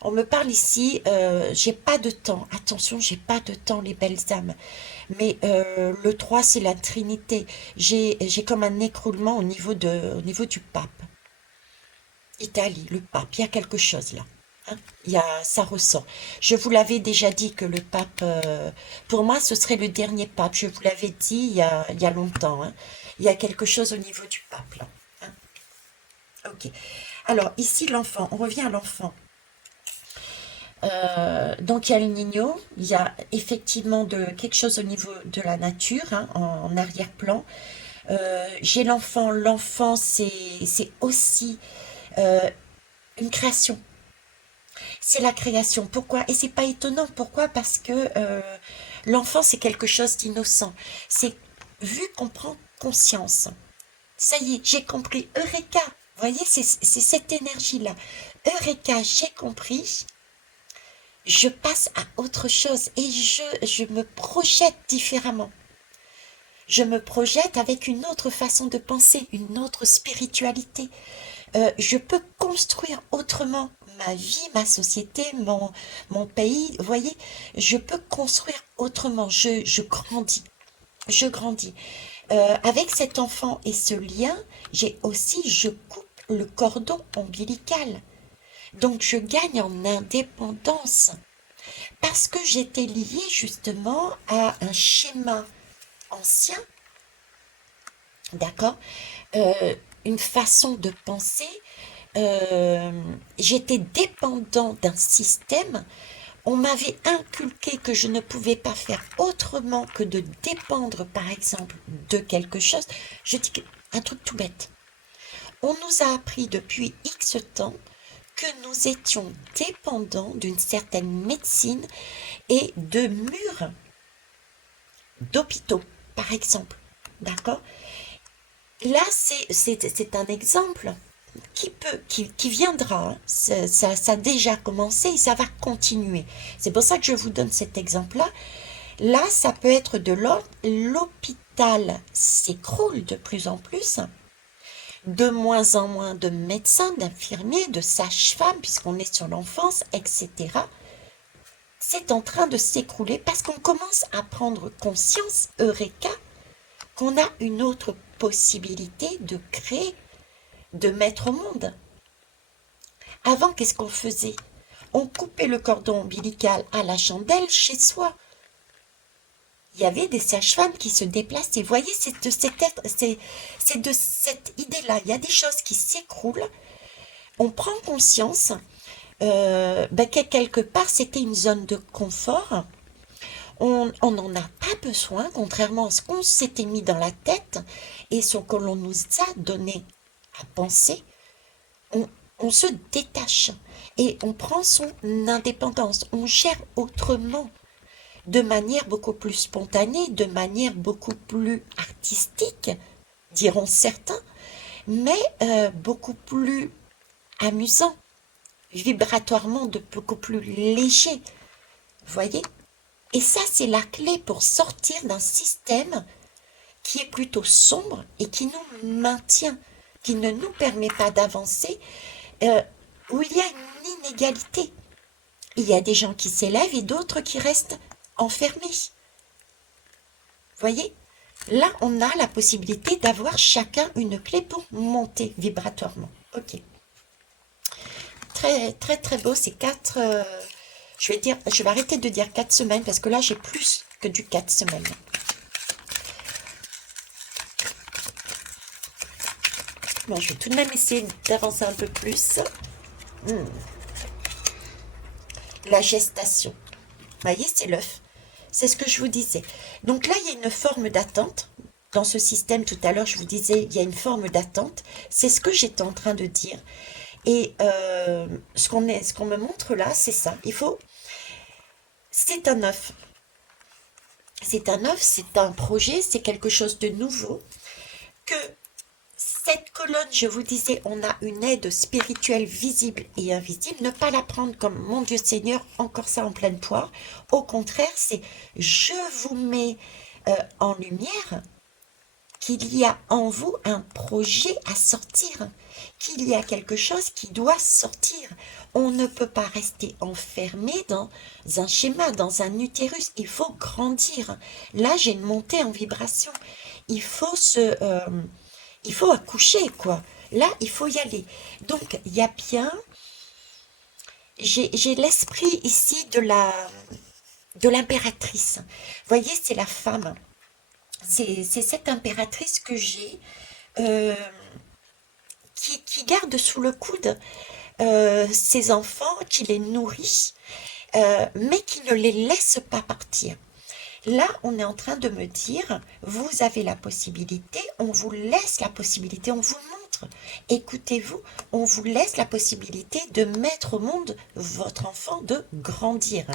On me parle ici, j'ai pas de temps. Attention, j'ai pas de temps, les belles âmes. Mais le 3 c'est la Trinité. J'ai comme un écroulement au niveau du pape. Italie, le pape, il y a quelque chose là. Hein. Ça ressort. Je vous l'avais déjà dit que le pape, pour moi, ce serait le dernier pape. Je vous l'avais dit il y a longtemps. Hein. Il y a quelque chose au niveau du pape là. Hein. Ok. Alors ici, l'enfant, on revient à l'enfant. Donc il y a le Niño, il y a effectivement quelque chose au niveau de la nature, hein, en arrière-plan. J'ai l'enfant, l'enfant c'est aussi euh, une création, c'est la création. Pourquoi? Et c'est pas étonnant, pourquoi? Parce que l'enfant c'est quelque chose d'innocent. C'est vu qu'on prend conscience. Ça y est, j'ai compris. Eureka! Vous voyez, c'est cette énergie-là. Eureka, j'ai compris. Je passe à autre chose et je me projette différemment. Je me projette avec une autre façon de penser, une autre spiritualité. Je peux construire autrement ma vie, ma société, mon pays. Vous voyez, je peux construire autrement. Je grandis. Je grandis. Avec cet enfant et ce lien, je coupe le cordon ombilical. Donc je gagne en indépendance parce que j'étais liée justement à un schéma ancien, d'accord, euh, une façon de penser. euh, J'étais dépendant d'un système. On m'avait inculqué que je ne pouvais pas faire autrement que de dépendre, par exemple, de quelque chose. Je dis un truc tout bête. On nous a appris depuis X temps que nous étions dépendants d'une certaine médecine et de murs d'hôpitaux, par exemple. D'accord? Là, c'est un exemple. qui viendra, hein. Ça a déjà commencé et ça va continuer. C'est pour ça que je vous donne cet exemple-là. Là, ça peut être de l'ordre, l'hôpital s'écroule de plus en plus, de moins en moins de médecins, d'infirmiers, de sages-femmes, puisqu'on est sur l'enfance, etc. C'est en train de s'écrouler parce qu'on commence à prendre conscience, Eureka, qu'on a une autre possibilité de créer, de mettre au monde. Avant, qu'est-ce qu'on faisait? On coupait le cordon ombilical à la chandelle chez soi. Il y avait des sages-femmes qui se déplaçaient. Vous voyez, c'est de cette idée-là. Il y a des choses qui s'écroulent. On prend conscience que quelque part, c'était une zone de confort. On n'en a pas besoin, contrairement à ce qu'on s'était mis dans la tête et ce que l'on nous a donné à penser. On, on se détache et on prend son indépendance. On gère autrement, de manière beaucoup plus spontanée, de manière beaucoup plus artistique, diront certains, mais beaucoup plus amusant, vibratoirement de beaucoup plus léger. Vous voyez? Et ça, c'est la clé pour sortir d'un système qui est plutôt sombre et qui nous maintient, qui ne nous permet pas d'avancer, euh, où il y a une inégalité. Il y a des gens qui s'élèvent et d'autres qui restent enfermés. Vous voyez? Là, on a la possibilité d'avoir chacun une clé pour monter vibratoirement. Ok. Très, très, très beau. C'est quatre. Je vais arrêter de dire 4 semaines parce que là, j'ai plus que du 4 semaines. Bon, je vais tout de même essayer d'avancer un peu plus. La gestation. Vous voyez, c'est l'œuf. C'est ce que je vous disais. Donc là, il y a une forme d'attente. Dans ce système, tout à l'heure, je vous disais, il y a une forme d'attente. C'est ce que j'étais en train de dire. Et ce qu'on me montre là, c'est ça. C'est un œuf. C'est un œuf, c'est un projet, c'est quelque chose de nouveau. Que cette colonne, je vous disais, on a une aide spirituelle visible et invisible. Ne pas la prendre comme mon Dieu Seigneur, encore ça en pleine poire. Au contraire, c'est je vous mets en lumière qu'il y a en vous un projet à sortir, qu'il y a quelque chose qui doit sortir. On ne peut pas rester enfermé dans un schéma, dans un utérus. Il faut grandir. Là, j'ai une montée en vibration. Il faut il faut accoucher, quoi. Là, il faut y aller. Donc, il y a bien, j'ai l'esprit ici de l'impératrice. Vous voyez, c'est la femme. C'est cette impératrice que j'ai, euh, qui garde sous le coude ses enfants, qui les nourrit, mais qui ne les laisse pas partir. Là, on est en train de me dire, vous avez la possibilité, on vous laisse la possibilité, on vous montre. Écoutez-vous, on vous laisse la possibilité de mettre au monde votre enfant, de grandir.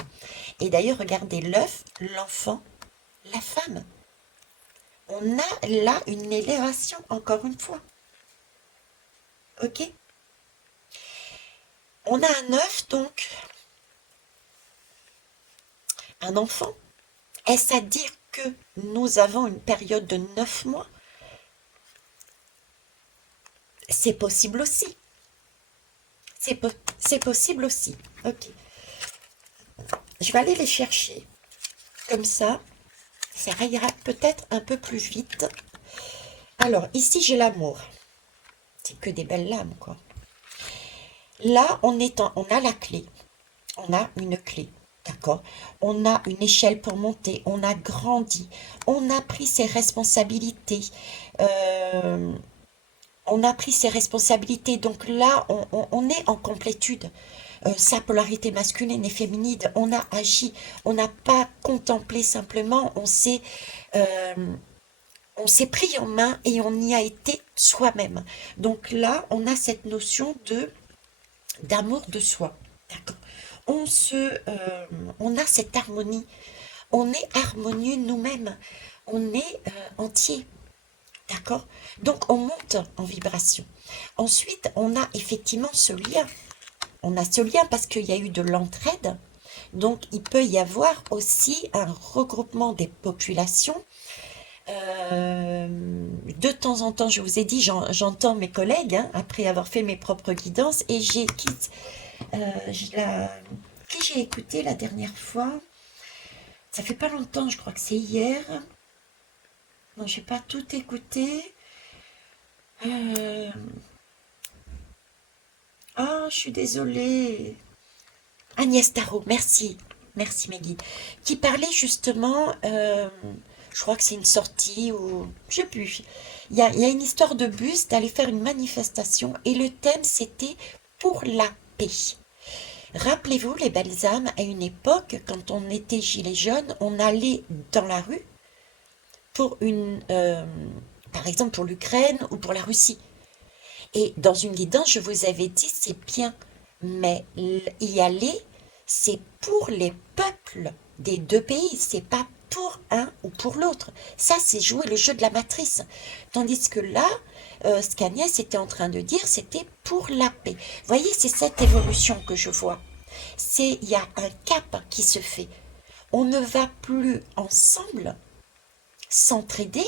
Et d'ailleurs, regardez l'œuf, l'enfant, la femme. On a là une élévation, encore une fois. Ok? On a un œuf, donc, un enfant. Est-ce à dire que nous avons une période de 9 mois? C'est possible aussi. C'est possible aussi. Ok. Je vais aller les chercher. Comme ça ira peut-être un peu plus vite. Alors, ici, j'ai l'amour. C'est que des belles lames, quoi. Là, on a la clé. On a une clé. D'accord? On a une échelle pour monter. On a grandi. On a pris ses responsabilités. Euh, on a pris ses responsabilités. Donc là, on est en complétude. Sa polarité masculine et féminine, on a agi. On n'a pas contemplé simplement. Euh, on s'est pris en main et on y a été soi-même. Donc là, on a cette notion d'amour de soi. D'accord. On a cette harmonie. On est harmonieux nous-mêmes. On est entier. D'accord? Donc on monte en vibration. Ensuite, on a effectivement ce lien. On a ce lien parce qu'il y a eu de l'entraide. Donc il peut y avoir aussi un regroupement des populations. De temps en temps, je vous ai dit, j'entends mes collègues, hein, après avoir fait mes propres guidances, et qui j'ai écouté la dernière fois. Ça fait pas longtemps, je crois que c'est hier. Non, j'ai pas tout écouté. Euh, Ah, je suis désolée. Agnès Tarot, merci. Merci Meggy. Qui parlait justement, je crois que c'est une sortie ou je sais plus. Il y a une histoire de bus d'aller faire une manifestation et le thème c'était pour la paix. Rappelez-vous les belles âmes, à une époque, quand on était gilet jaune, on allait dans la rue pour par exemple pour l'Ukraine ou pour la Russie. Et dans une guidance, je vous avais dit, c'est bien, mais y aller, c'est pour les peuples des deux pays, c'est pas pour un ou pour l'autre. Ça, c'est jouer le jeu de la matrice. Tandis que là, ce qu'Agnès était en train de dire, c'était pour la paix. Vous voyez, c'est cette évolution que je vois. Il y a un cap qui se fait. On ne va plus ensemble s'entraider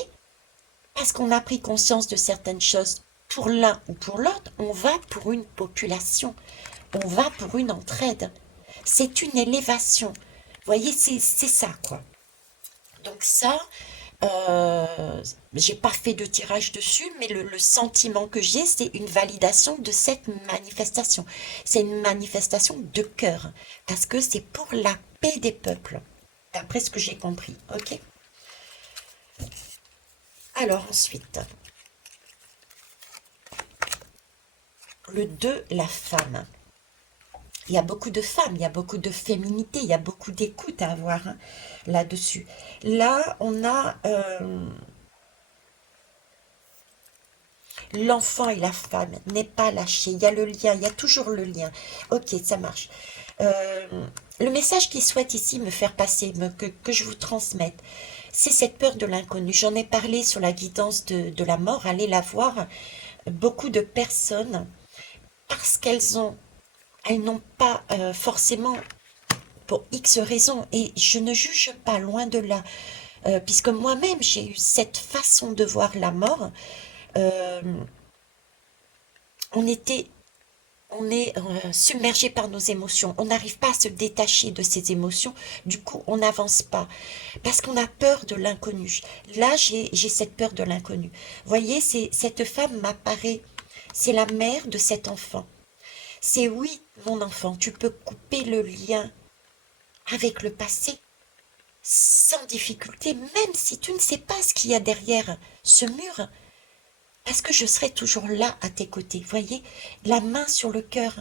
parce qu'on a pris conscience de certaines choses pour l'un ou pour l'autre, on va pour une population, on va pour une entraide. C'est une élévation. Vous voyez, c'est ça, quoi. Donc ça, j'ai pas fait de tirage dessus, mais le sentiment que j'ai, c'est une validation de cette manifestation. C'est une manifestation de cœur, parce que c'est pour la paix des peuples, d'après ce que j'ai compris. Ok. Alors ensuite, le 2, la femme. Il y a beaucoup de femmes, il y a beaucoup de féminité, il y a beaucoup d'écoute à avoir, hein, là-dessus. Là, on a l'enfant et la femme n'est pas lâché. Il y a le lien, il y a toujours le lien. Ok, ça marche. Le message qu'il souhaite ici me faire passer, que je vous transmette, c'est cette peur de l'inconnu. J'en ai parlé sur la guidance de la mort, allez la voir. Beaucoup de personnes, parce elles n'ont pas forcément pour X raisons, et je ne juge pas, loin de là, puisque moi-même j'ai eu cette façon de voir la mort. Euh, on était, on est submergé par nos émotions, on n'arrive pas à se détacher de ces émotions, du coup on n'avance pas, parce qu'on a peur de l'inconnu. Là j'ai cette peur de l'inconnu. Voyez, cette femme m'apparaît, c'est la mère de cet enfant. C'est oui, mon enfant, tu peux couper le lien avec le passé, sans difficulté, même si tu ne sais pas ce qu'il y a derrière ce mur, parce que je serai toujours là à tes côtés. Voyez, la main sur le cœur.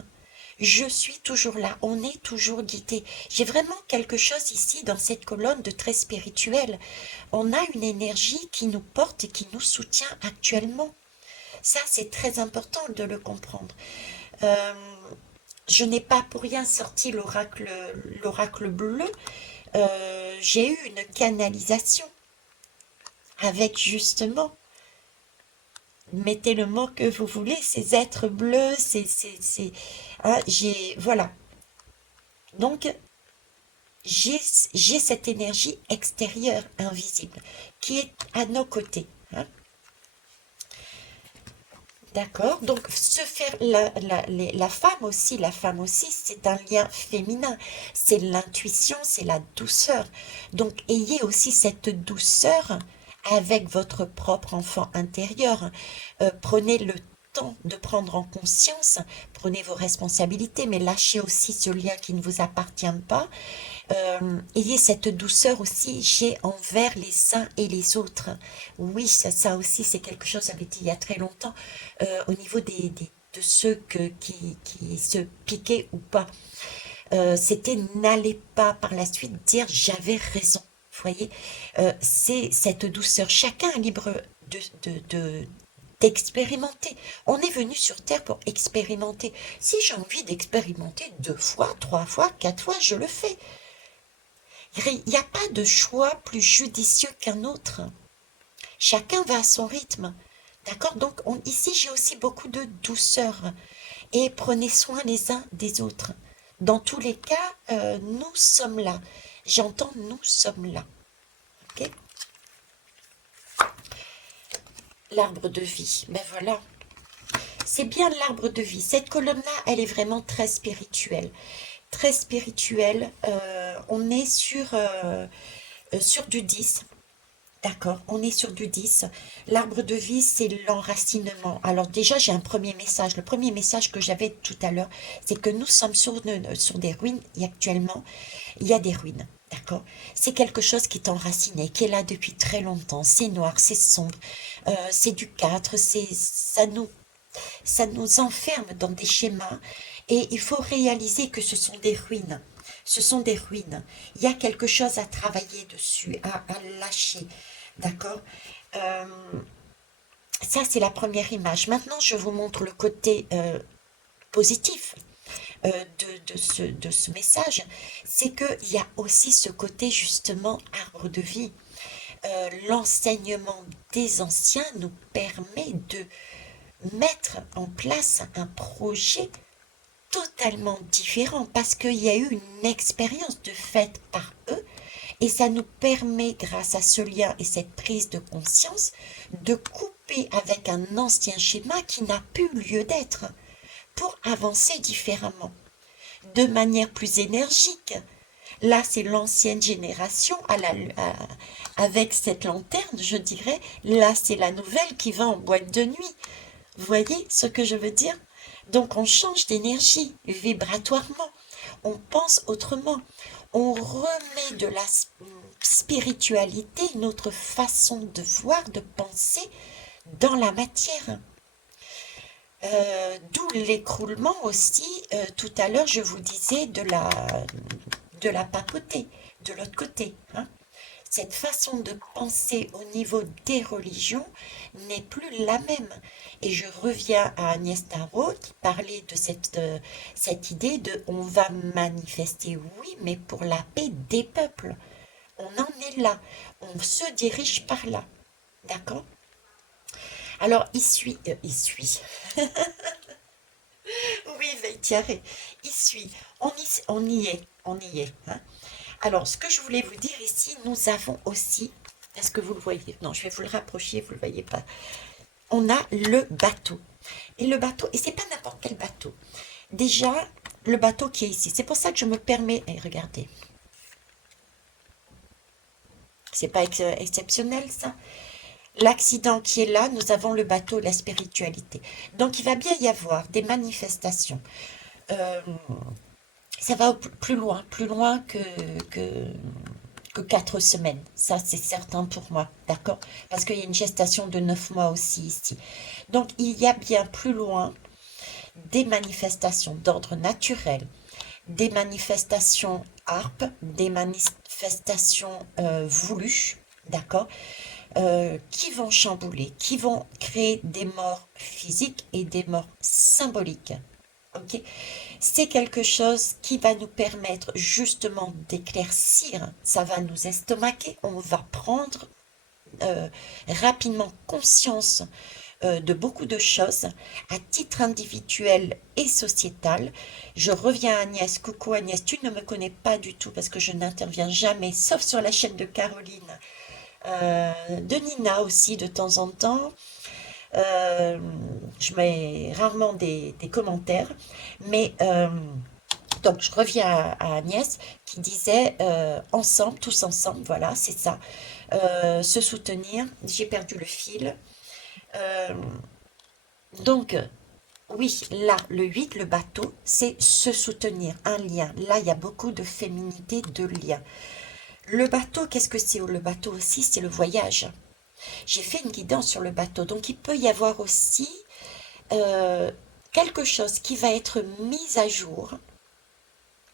Je suis toujours là, on est toujours guidé. J'ai vraiment quelque chose ici dans cette colonne de très spirituel. On a une énergie qui nous porte et qui nous soutient actuellement. Ça, c'est très important de le comprendre. Euh, je n'ai pas pour rien sorti l'oracle bleu. J'ai eu une canalisation avec justement, mettez le mot que vous voulez, ces êtres bleus, hein, voilà. Donc, j'ai, j'ai cette énergie extérieure, invisible, qui est à nos côtés, hein. D'accord. Donc, se faire la femme aussi, c'est un lien féminin. C'est l'intuition, c'est la douceur. Donc, ayez aussi cette douceur avec votre propre enfant intérieur. Prenez le temps de prendre en conscience, prenez vos responsabilités, mais lâchez aussi ce lien qui ne vous appartient pas. Ayez cette douceur aussi, j'ai envers les uns et les autres. Oui, ça aussi, c'est quelque chose, j'avais dit il y a très longtemps, au niveau de ceux qui se piquaient ou pas. C'était n'allez pas par la suite dire j'avais raison. Vous voyez, c'est cette douceur. Chacun est libre de, de, de- d'expérimenter. On est venu sur Terre pour expérimenter. Si j'ai envie d'expérimenter 2 fois, 3 fois, 4 fois, je le fais. Il n'y a pas de choix plus judicieux qu'un autre. Chacun va à son rythme. D'accord? Donc ici, j'ai aussi beaucoup de douceur. Et prenez soin les uns des autres. Dans tous les cas, nous sommes là. J'entends nous sommes là. Ok. L'arbre de vie. Ben voilà. C'est bien l'arbre de vie. Cette colonne-là, elle est vraiment très spirituelle. Très spirituelle. On est sur du 10. D'accord, on est sur du 10. L'arbre de vie, c'est l'enracinement. Alors déjà, j'ai un premier message. Le premier message que j'avais tout à l'heure, c'est que nous sommes sur des ruines et actuellement, il y a des ruines. D'accord? C'est quelque chose qui est enraciné, qui est là depuis très longtemps. C'est noir, c'est sombre, c'est du 4, ça nous enferme dans des schémas et il faut réaliser que ce sont des ruines. Ce sont des ruines. Il y a quelque chose à travailler dessus, à lâcher. D'accord. Euh, Ça, c'est la première image. Maintenant, je vous montre le côté positif de ce message. C'est qu'il y a aussi ce côté, justement, arbre de vie. L'enseignement des anciens nous permet de mettre en place un projet totalement différent parce qu'il y a eu une expérience de faite par eux et ça nous permet, grâce à ce lien et cette prise de conscience, de couper avec un ancien schéma qui n'a plus lieu d'être pour avancer différemment, de manière plus énergique. Là, c'est l'ancienne génération avec cette lanterne, je dirais. Là, c'est la nouvelle qui va en boîte de nuit. Vous voyez ce que je veux dire? Donc, on change d'énergie vibratoirement. On pense autrement. On remet de la spiritualité, notre façon de voir, de penser dans la matière. D'où l'écroulement aussi, tout à l'heure, je vous disais de la papauté, de l'autre côté. Hein. Cette façon de penser au niveau des religions n'est plus la même. Et je reviens à Agnès Tarot qui parlait de cette idée de on va manifester, oui, mais pour la paix des peuples. On en est là. On se dirige par là. D'accord? Alors, oui, Thierry, il suit. On y est. Hein. Alors, ce que je voulais vous dire ici, nous avons aussi, est-ce que vous le voyez? Non, je vais vous le rapprocher, vous ne le voyez pas. On a le bateau. Et le bateau, et c'est pas n'importe quel bateau. Déjà, le bateau qui est ici. C'est pour ça que je me permets, et regardez, c'est pas exceptionnel ça. L'accident qui est là, nous avons le bateau, la spiritualité. Donc, il va bien y avoir des manifestations. Euh, Ça va plus loin que 4 semaines. Ça, c'est certain pour moi, d'accord? Parce qu'il y a une gestation de 9 mois aussi ici. Donc, il y a bien plus loin des manifestations d'ordre naturel, des manifestations harpe, des manifestations voulues, d'accord? Qui vont chambouler, qui vont créer des morts physiques et des morts symboliques. Ok, c'est quelque chose qui va nous permettre justement d'éclaircir, ça va nous estomaquer, on va prendre euh, rapidement conscience de beaucoup de choses à titre individuel et sociétal. Je reviens à Agnès. Coucou Agnès, tu ne me connais pas du tout parce que je n'interviens jamais, sauf sur la chaîne de Caroline, de Nina aussi de temps en temps. Euh, je mets rarement des commentaires, mais donc je reviens à Agnès qui disait ensemble, tous ensemble, voilà, c'est ça, se soutenir. J'ai perdu le fil. Euh, donc, oui, là, le 8 le bateau, c'est se soutenir, un lien. Là, il y a beaucoup de féminité, de lien. Le bateau, qu'est-ce que c'est? Le bateau aussi, c'est le voyage. J'ai fait une guidance sur le bateau, donc il peut y avoir aussi euh, quelque chose qui va être mis à jour,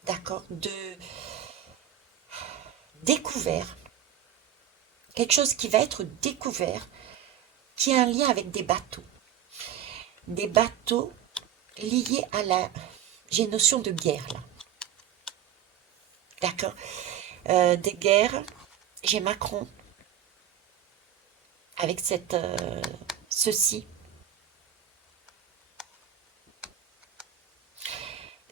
d'accord, de découvert, quelque chose qui va être découvert, qui a un lien avec des bateaux liés à la, j'ai une notion de guerre là, d'accord, des guerres, j'ai Macron avec ceci.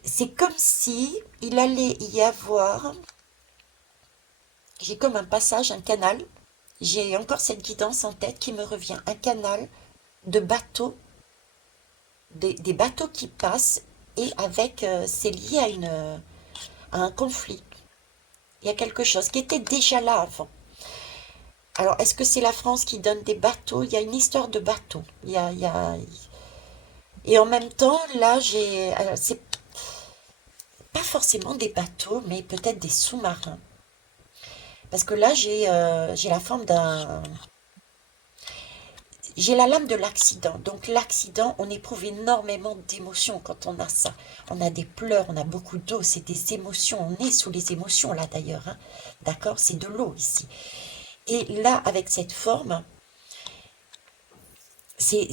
C'est comme si il allait y avoir, j'ai comme un passage, un canal, j'ai encore cette guidance en tête qui me revient, un canal de bateaux, des bateaux qui passent, et avec, c'est lié à un conflit. Il y a quelque chose qui était déjà là avant. Alors, est-ce que c'est la France qui donne des bateaux? Il y a une histoire de bateaux. Et en même temps, là, c'est pas forcément des bateaux, mais peut-être des sous-marins. Parce que là, j'ai la forme d'un... J'ai la lame de l'accident. Donc l'accident, on éprouve énormément d'émotions quand on a ça. On a des pleurs, on a beaucoup d'eau, c'est des émotions. On est sous les émotions là d'ailleurs, hein. D'accord? C'est de l'eau ici. Et là, avec cette forme, j'ai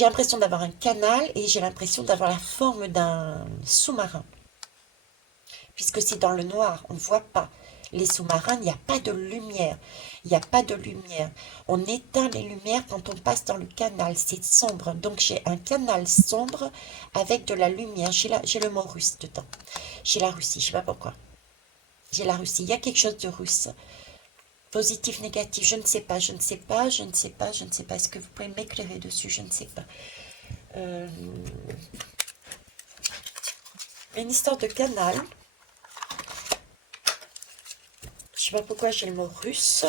l'impression d'avoir un canal et j'ai l'impression d'avoir la forme d'un sous-marin. Puisque c'est dans le noir, on ne voit pas. Les sous-marins, il n'y a pas de lumière. Il n'y a pas de lumière. On éteint les lumières quand on passe dans le canal. C'est sombre. Donc j'ai un canal sombre avec de la lumière. J'ai le mot russe dedans. J'ai la Russie, je ne sais pas pourquoi. J'ai la Russie. Il y a quelque chose de russe. Positif, négatif, je ne sais pas, je ne sais pas, je ne sais pas, je ne sais pas. Est-ce que vous pouvez m'éclairer dessus? Je ne sais pas. Euh, une histoire de canal. Je sais pas pourquoi j'ai le mot russe.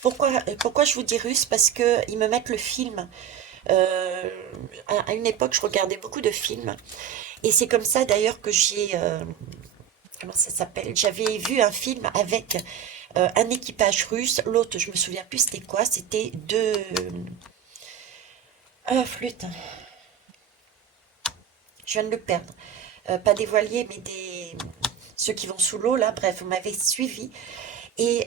Pourquoi je vous dis russe? Parce que ils me mettent le film. Euh, à une époque, je regardais beaucoup de films. Et c'est comme ça d'ailleurs que comment ça s'appelle? J'avais vu un film avec un équipage russe. L'autre, je me souviens plus c'était quoi. C'était deux... Ah, flûte. Je viens de le perdre. Pas des voiliers, mais ceux qui vont sous l'eau, là. Bref, vous m'avez suivi. Et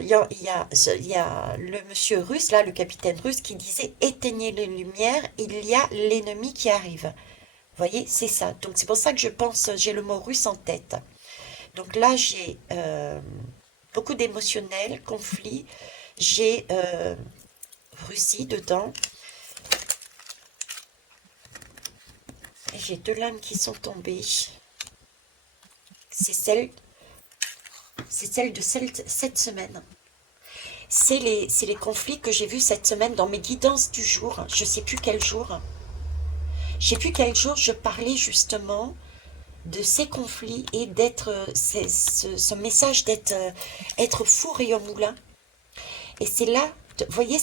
il y a le monsieur russe, là, le capitaine russe, qui disait éteignez les lumières, il y a l'ennemi qui arrive. Vous voyez, c'est ça. Donc c'est pour ça que je pense, j'ai le mot russe en tête. Donc là, j'ai beaucoup d'émotionnel, conflit. J'ai Russie dedans. Et j'ai deux lames qui sont tombées. C'est celle, c'est celle de cette semaine. C'est les conflits que j'ai vus cette semaine dans mes guidances du jour. Je sais plus quel jour. Je sais plus quel jour je parlais justement de ces conflits et d'être ce message d'être être four et au moulin. Et c'est là, vous voyez,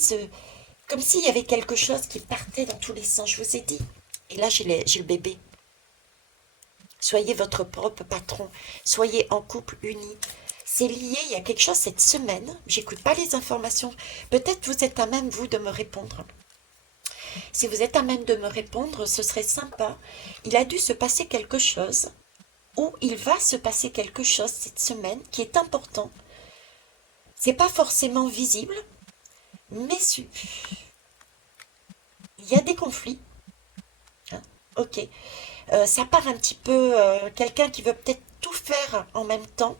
comme s'il y avait quelque chose qui partait dans tous les sens. Je vous ai dit. Et là, j'ai le bébé. Soyez votre propre patron. Soyez en couple uni. C'est lié, il y a quelque chose cette semaine. J'écoute pas les informations. Peut-être vous êtes à même, vous, de me répondre. Si vous êtes à même de me répondre, ce serait sympa. Il a dû se passer quelque chose, ou il va se passer quelque chose cette semaine qui est important. C'est pas forcément visible, mais il y a des conflits. Hein. Ok. Ça part un petit peu, quelqu'un qui veut peut-être tout faire en même temps,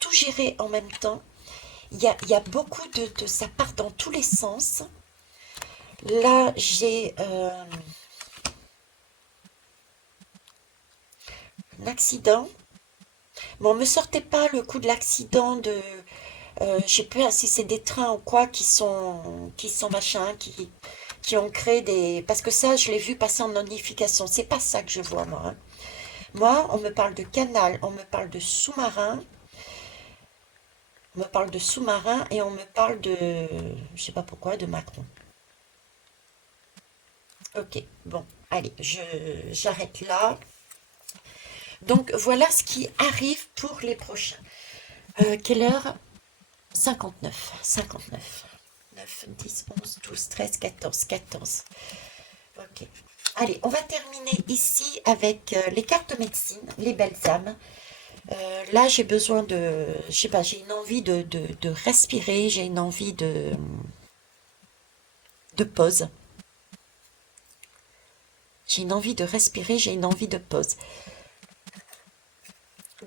tout gérer en même temps. Il y a beaucoup ça part dans tous les sens. Là, j'ai un accident. Bon, me sortez pas le coup de l'accident de... je sais plus si c'est des trains ou quoi qui sont machin, qui ont créé des... Parce que ça, je l'ai vu passer en notification. C'est pas ça que je vois, moi. Hein. Moi, on me parle de canal, on me parle de sous-marin, on me parle de sous-marin et on me parle de... Je sais pas pourquoi, de Macron. Ok, bon, allez, j'arrête là. Donc, voilà ce qui arrive pour les prochains. Quelle heure? 59, 59. 9, 10, 11, 12, 13, 14, 14. Ok. Allez, on va terminer ici avec les cartes médecine, les belles âmes. Là, j'ai besoin de, je sais pas, j'ai une envie de respirer, j'ai une envie de pause. J'ai une envie de respirer, j'ai une envie de pause.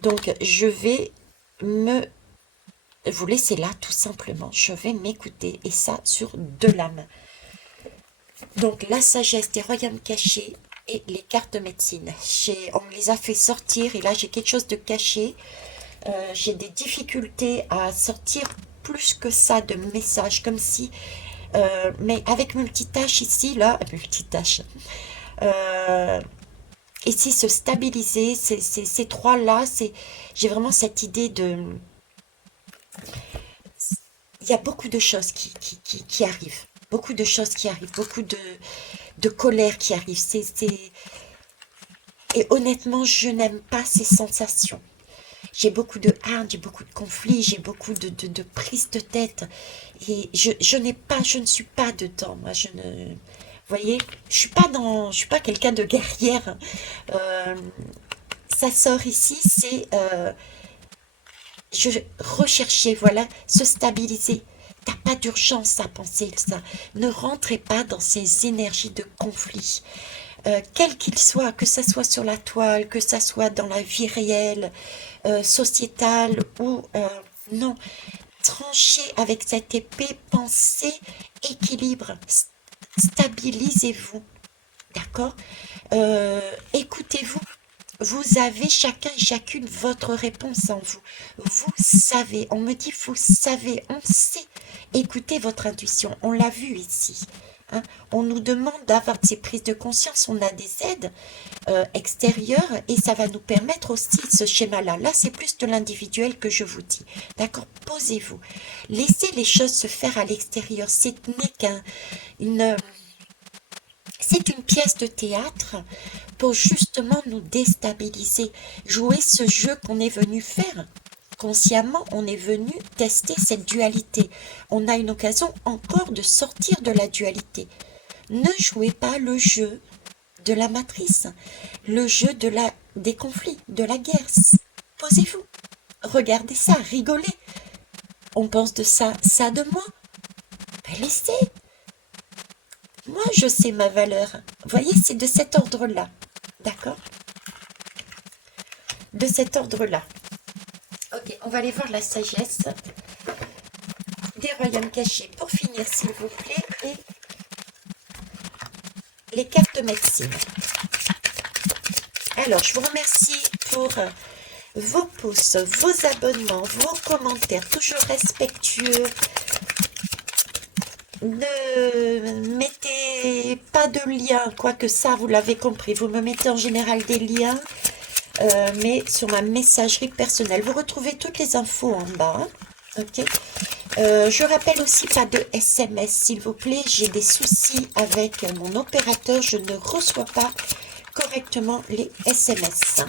Donc, je vais me vous laisser là, tout simplement. Je vais m'écouter, et ça sur deux lames. Donc, la sagesse des royaumes cachés et les cartes de médecine. On me les a fait sortir, et là, j'ai quelque chose de caché. J'ai des difficultés à sortir plus que ça de messages, comme si... mais avec multitâche ici, là, multitâche. Euh, Ici, se stabiliser, ces trois-là, j'ai vraiment cette idée de... Il y a beaucoup de choses qui arrivent. Beaucoup de choses qui arrivent, beaucoup de colère qui arrive. Et honnêtement, je n'aime pas ces sensations. J'ai beaucoup de haine, j'ai beaucoup de conflits, j'ai beaucoup de prises de tête. Et je ne suis pas dedans. Moi, je ne... Vous voyez, je suis pas quelqu'un de guerrière. Euh, Ça sort ici, c'est rechercher, voilà, se stabiliser. T'as pas d'urgence à penser ça. Ne rentrez pas dans ces énergies de conflit. Quel qu'il soit, que ça soit sur la toile, que ça soit dans la vie réelle, sociétale ou non. Tranchez avec cette épée, pensez, équilibre, stabilisez-vous, d'accord. Écoutez-vous. Vous avez chacun et chacune votre réponse en vous. Vous savez, on me dit vous savez, on sait. Écoutez votre intuition, on l'a vu ici. Hein. On nous demande d'avoir ces prises de conscience, on a des aides extérieures et ça va nous permettre aussi ce schéma-là. Là, c'est plus de l'individuel que je vous dis. D'accord. Posez-vous. Laissez les choses se faire à l'extérieur. C'est une pièce de théâtre pour justement nous déstabiliser, jouer ce jeu qu'on est venu faire. Consciemment, on est venu tester cette dualité. On a une occasion encore de sortir de la dualité. Ne jouez pas le jeu de la matrice, le jeu des conflits, de la guerre. Posez-vous, regardez ça, rigolez. On pense de ça, ça de moi. Ben laissez. Moi, je sais ma valeur. Vous voyez, c'est de cet ordre-là. D'accord. De cet ordre-là. Ok, on va aller voir la sagesse des royaumes cachés. Pour finir, s'il vous plaît, et les cartes de médecine. Alors, je vous remercie pour vos pouces, vos abonnements, vos commentaires, toujours respectueux. Ne mettez pas de lien, quoique ça, vous l'avez compris. Vous me mettez en général des liens, mais sur ma messagerie personnelle. Vous retrouvez toutes les infos en bas. Hein. Ok. Je rappelle aussi pas de SMS, s'il vous plaît. J'ai des soucis avec mon opérateur. Je ne reçois pas correctement les SMS.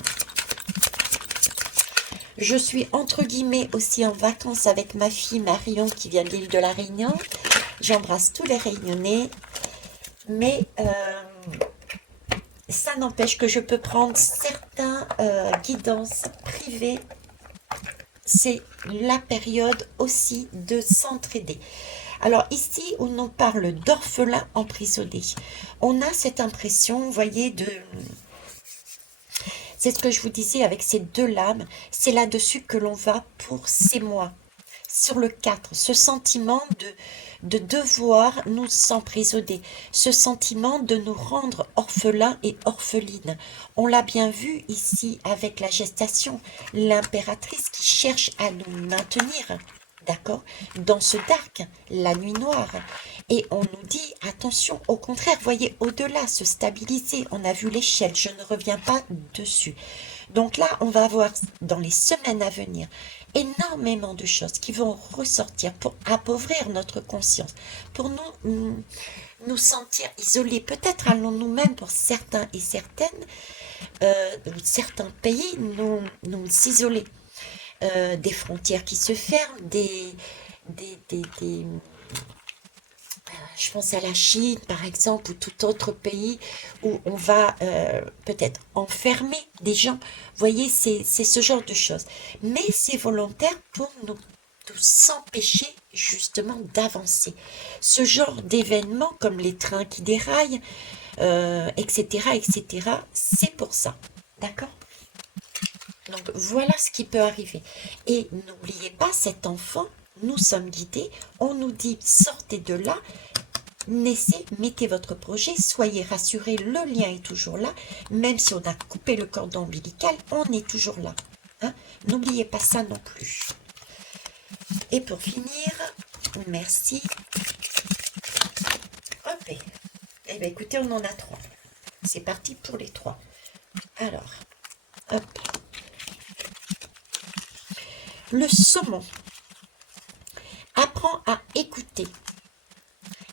Je suis entre guillemets aussi en vacances avec ma fille Marion qui vient de l'île de la Réunion. J'embrasse tous les Réunionnais, mais ça n'empêche que je peux prendre certains guidances privées. C'est la période aussi de s'entraider. Alors ici, on nous parle d'orphelins emprisonnés. On a cette impression, vous voyez, c'est ce que je vous disais avec ces deux lames, c'est là-dessus que l'on va pour ces mois. Sur le 4, ce sentiment de devoir nous emprisonner, ce sentiment de nous rendre orphelins et orphelines. On l'a bien vu ici avec la gestation, l'impératrice qui cherche à nous maintenir, d'accord, dans ce dark, la nuit noire. Et on nous dit, attention, au contraire, voyez, au-delà, se stabiliser. On a vu l'échelle, je ne reviens pas dessus. Donc là, on va avoir, dans les semaines à venir, énormément de choses qui vont ressortir pour appauvrir notre conscience, pour nous sentir isolés. Peut-être allons-nous même, pour certains et certaines, certains pays, nous isoler. Des frontières qui se ferment, je pense à la Chine, par exemple, ou tout autre pays où on va peut-être enfermer des gens. Vous voyez, c'est ce genre de choses. Mais c'est volontaire pour nous empêcher justement d'avancer. Ce genre d'événements, comme les trains qui déraillent, etc., etc., c'est pour ça. D'accord? Donc voilà ce qui peut arriver. Et n'oubliez pas, cet enfant, nous sommes guidés, on nous dit sortez de là, naissez, mettez votre projet, soyez rassurés, le lien est toujours là, même si on a coupé le cordon ombilical, on est toujours là. Hein. N'oubliez pas ça non plus. Et pour finir, merci. Hop, eh bien écoutez, on en a 3. C'est parti pour les 3. Alors, hop. Le saumon. Apprends à écouter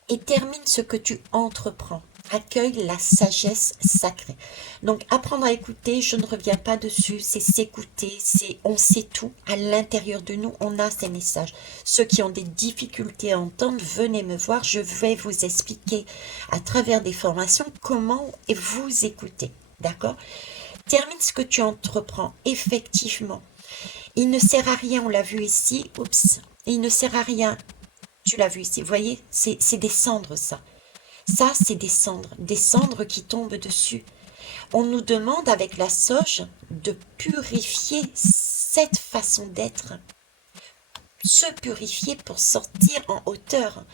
et termine ce que tu entreprends. Accueille la sagesse sacrée. Donc, apprendre à écouter, je ne reviens pas dessus, c'est s'écouter, on sait tout. À l'intérieur de nous, on a ces messages. Ceux qui ont des difficultés à entendre, venez me voir, je vais vous expliquer à travers des formations comment vous écouter. D'accord? Termine ce que tu entreprends, effectivement. Il ne sert à rien, on l'a vu ici, oups, il ne sert à rien, tu l'as vu ici, vous voyez, c'est des cendres ça. Ça, c'est des cendres qui tombent dessus. On nous demande avec la sauge de purifier cette façon d'être, se purifier pour sortir en hauteur,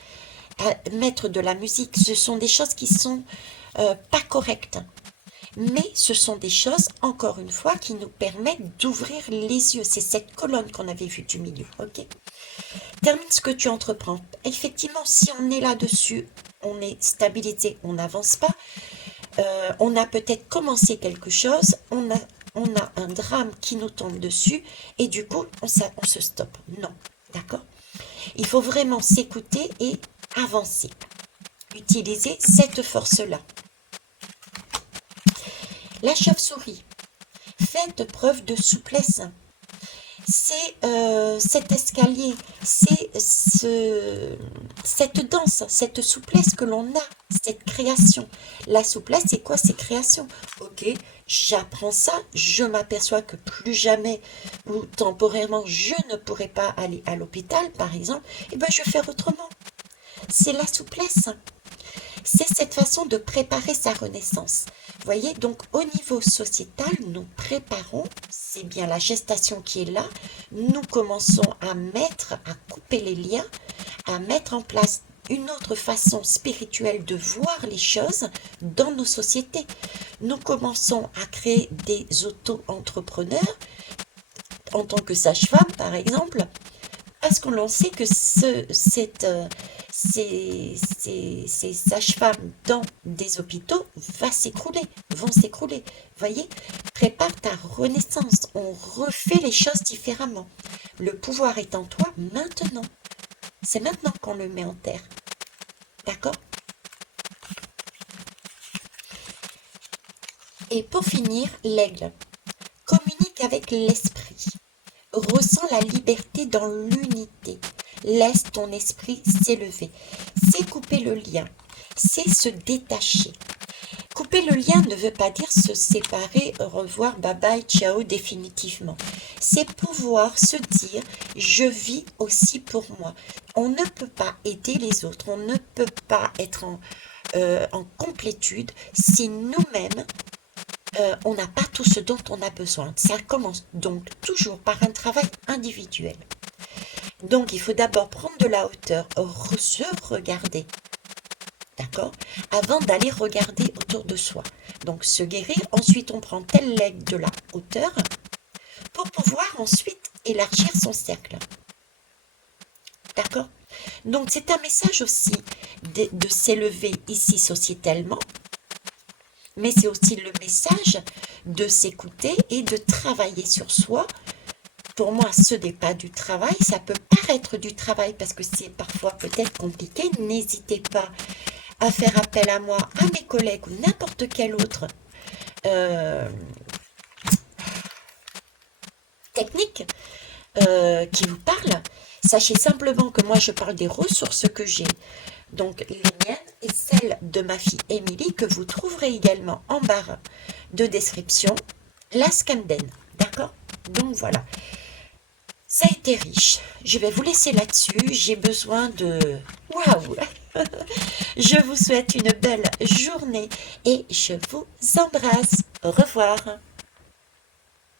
mettre de la musique. Ce sont des choses qui sont pas correctes. Mais ce sont des choses, encore une fois, qui nous permettent d'ouvrir les yeux. C'est cette colonne qu'on avait vue du milieu, ok? Termine ce que tu entreprends. Effectivement, si on est là-dessus, on est stabilisé, on n'avance pas. On a peut-être commencé quelque chose, on a un drame qui nous tombe dessus, et du coup, on se stoppe. Non, d'accord? Il faut vraiment s'écouter et avancer. Utiliser cette force-là. La chauve-souris, faites preuve de souplesse. C'est cet escalier, c'est cette danse, cette souplesse que l'on a, cette création. La souplesse, c'est quoi? C'est création. Ok, j'apprends ça, je m'aperçois que plus jamais ou temporairement, je ne pourrai pas aller à l'hôpital, par exemple, et bien je vais faire autrement. C'est la souplesse. C'est cette façon de préparer sa renaissance. Vous voyez, donc au niveau sociétal, nous préparons, c'est bien la gestation qui est là, nous commençons à couper les liens, à mettre en place une autre façon spirituelle de voir les choses dans nos sociétés. Nous commençons à créer des auto-entrepreneurs, en tant que sage-femme par exemple, parce qu'on sait que ces sages-femmes dans des hôpitaux vont s'écrouler. Voyez, prépare ta renaissance. On refait les choses différemment. Le pouvoir est en toi maintenant. C'est maintenant qu'on le met en terre. D'accord? Et pour finir, l'aigle communique avec l'esprit. Ressens la liberté dans l'unité. Laisse ton esprit s'élever. C'est couper le lien. C'est se détacher. Couper le lien ne veut pas dire se séparer, au revoir, bye bye, ciao, définitivement. C'est pouvoir se dire, je vis aussi pour moi. On ne peut pas aider les autres, on ne peut pas être en complétude si nous-mêmes, on n'a pas tout ce dont on a besoin. Ça commence donc toujours par un travail individuel. Donc, il faut d'abord prendre de la hauteur, se regarder, d'accord? Avant d'aller regarder autour de soi. Donc, se guérir. Ensuite, on prend tel leg de la hauteur pour pouvoir ensuite élargir son cercle. D'accord? Donc, c'est un message aussi de s'élever ici sociétalement, mais c'est aussi le message de s'écouter et de travailler sur soi. Pour moi, ce n'est pas du travail, ça peut paraître du travail parce que c'est parfois peut-être compliqué. N'hésitez pas à faire appel à moi, à mes collègues ou n'importe quel autre technique qui vous parle. Sachez simplement que moi, je parle des ressources que j'ai. Donc, les miennes et celles de ma fille Émilie, que vous trouverez également en barre de description, la Scanden. D'accord? Donc, voilà. Ça a été riche. Je vais vous laisser là-dessus. J'ai besoin de... Waouh! Je vous souhaite une belle journée et je vous embrasse. Au revoir.